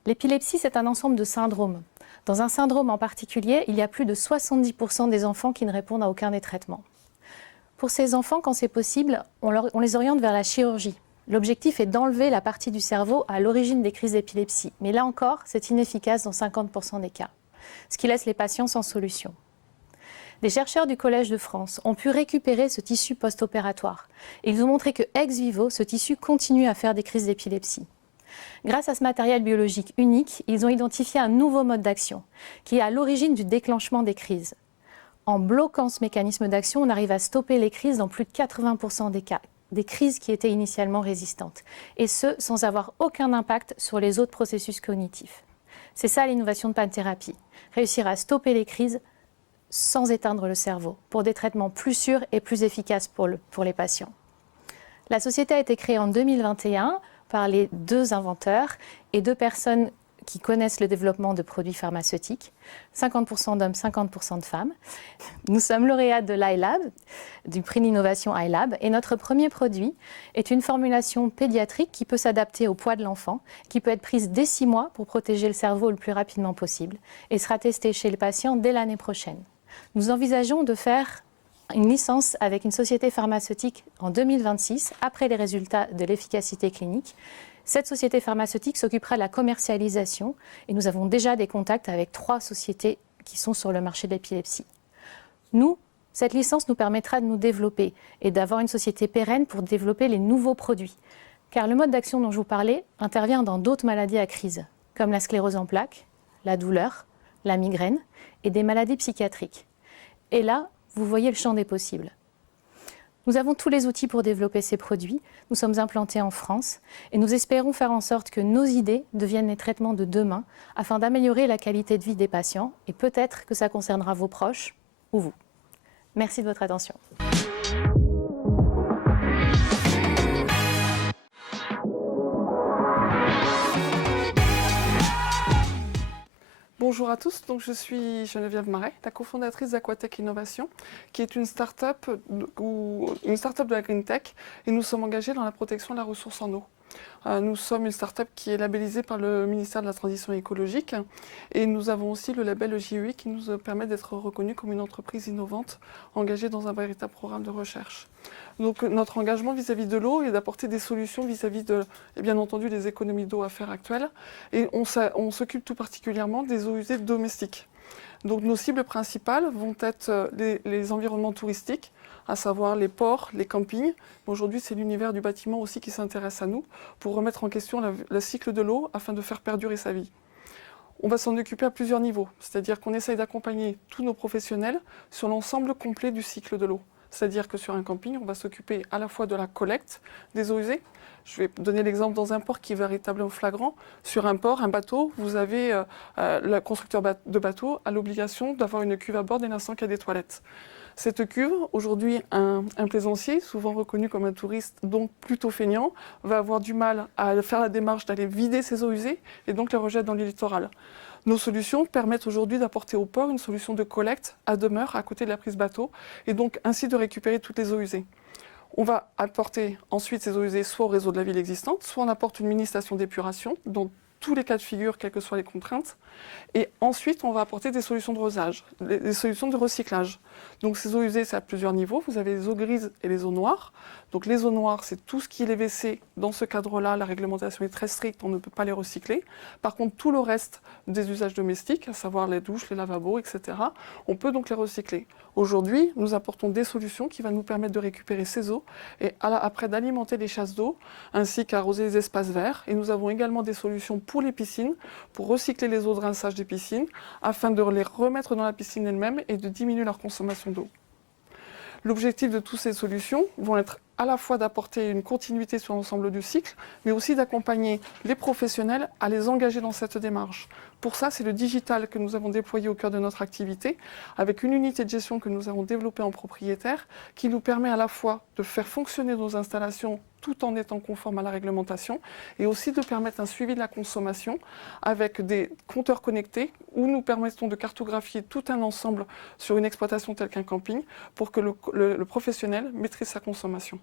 L'épilepsie, c'est un ensemble de syndromes. Dans un syndrome en particulier, il y a plus de 70% des enfants qui ne répondent à aucun des traitements. Pour ces enfants, quand c'est possible, on les oriente vers la chirurgie. L'objectif est d'enlever la partie du cerveau à l'origine des crises d'épilepsie. Mais là encore, c'est inefficace dans 50% des cas, ce qui laisse les patients sans solution. Des chercheurs du Collège de France ont pu récupérer ce tissu post-opératoire. Ils ont montré que ex vivo, ce tissu continue à faire des crises d'épilepsie. Grâce à ce matériel biologique unique, ils ont identifié un nouveau mode d'action qui est à l'origine du déclenchement des crises. En bloquant ce mécanisme d'action, on arrive à stopper les crises dans plus de 80% des cas, des crises qui étaient initialement résistantes, et ce, sans avoir aucun impact sur les autres processus cognitifs. C'est ça l'innovation de Panthérapie, réussir à stopper les crises sans éteindre le cerveau, pour des traitements plus sûrs et plus efficaces pour les patients. La société a été créée en 2021 par les 2 inventeurs et 2 personnes qui connaissent le développement de produits pharmaceutiques, 50% d'hommes, 50% de femmes. Nous sommes lauréats de l'iLab, du prix d'innovation iLab, et notre premier produit est une formulation pédiatrique qui peut s'adapter au poids de l'enfant, qui peut être prise dès 6 mois pour protéger le cerveau le plus rapidement possible, et sera testée chez le patient dès l'année prochaine. Nous envisageons de faire une licence avec une société pharmaceutique en 2026, après les résultats de l'efficacité clinique. Cette société pharmaceutique s'occupera de la commercialisation et nous avons déjà des contacts avec 3 sociétés qui sont sur le marché de l'épilepsie. Nous, cette licence nous permettra de nous développer et d'avoir une société pérenne pour développer les nouveaux produits. Car le mode d'action dont je vous parlais intervient dans d'autres maladies à crise, comme la sclérose en plaques, la douleur, la migraine et des maladies psychiatriques. Et là, vous voyez le champ des possibles. Nous avons tous les outils pour développer ces produits. Nous sommes implantés en France et nous espérons faire en sorte que nos idées deviennent les traitements de demain afin d'améliorer la qualité de vie des patients et peut-être que ça concernera vos proches ou vous. Merci de votre attention. Bonjour à tous, donc je suis Geneviève Marais, la cofondatrice d'Aquatech Innovation, qui est une start-up de la Green Tech, et nous sommes engagés dans la protection de la ressource en eau. Nous sommes une start-up qui est labellisée par le ministère de la Transition écologique et nous avons aussi le label JEI qui nous permet d'être reconnus comme une entreprise innovante engagée dans un véritable programme de recherche. Donc notre engagement vis-à-vis de l'eau est d'apporter des solutions vis-à-vis de, et bien entendu, des économies d'eau à faire actuelles. Et on s'occupe tout particulièrement des eaux usées domestiques. Donc nos cibles principales vont être les environnements touristiques, à savoir les ports, les campings. Aujourd'hui, c'est l'univers du bâtiment aussi qui s'intéresse à nous pour remettre en question le cycle de l'eau afin de faire perdurer sa vie. On va s'en occuper à plusieurs niveaux, c'est-à-dire qu'on essaye d'accompagner tous nos professionnels sur l'ensemble complet du cycle de l'eau. C'est-à-dire que sur un camping, on va s'occuper à la fois de la collecte des eaux usées. Je vais donner l'exemple dans un port qui est véritablement flagrant. Sur un port, un bateau, vous avez le constructeur de bateau a l'obligation d'avoir une cuve à bord dès l'instant qu'il y a des toilettes. Cette cuve, aujourd'hui, un plaisancier, souvent reconnu comme un touriste, donc plutôt feignant, va avoir du mal à faire la démarche d'aller vider ses eaux usées et donc les rejette dans le littoral. Nos solutions permettent aujourd'hui d'apporter au port une solution de collecte à demeure à côté de la prise bateau et donc ainsi de récupérer toutes les eaux usées. On va apporter ensuite ces eaux usées soit au réseau de la ville existante, soit on apporte une mini-station d'épuration dans tous les cas de figure, quelles que soient les contraintes. Et ensuite, on va apporter des solutions de rosage, des solutions de recyclage. Donc ces eaux usées, c'est à plusieurs niveaux. Vous avez les eaux grises et les eaux noires. Donc les eaux noires, c'est tout ce qui est les WC. Dans ce cadre-là, la réglementation est très stricte, on ne peut pas les recycler. Par contre, tout le reste des usages domestiques, à savoir les douches, les lavabos, etc., on peut donc les recycler. Aujourd'hui, nous apportons des solutions qui vont nous permettre de récupérer ces eaux et après d'alimenter les chasses d'eau, ainsi qu'arroser les espaces verts. Et nous avons également des solutions pour les piscines, pour recycler les eaux de rinçage des piscines, afin de les remettre dans la piscine elle-même et de diminuer leur consommation d'eau. L'objectif de toutes ces solutions vont être à la fois d'apporter une continuité sur l'ensemble du cycle, mais aussi d'accompagner les professionnels à les engager dans cette démarche. Pour ça, c'est le digital que nous avons déployé au cœur de notre activité, avec une unité de gestion que nous avons développée en propriétaire, qui nous permet à la fois de faire fonctionner nos installations tout en étant conforme à la réglementation, et aussi de permettre un suivi de la consommation avec des compteurs connectés, où nous permettons de cartographier tout un ensemble sur une exploitation telle qu'un camping, pour que le professionnel maîtrise sa consommation.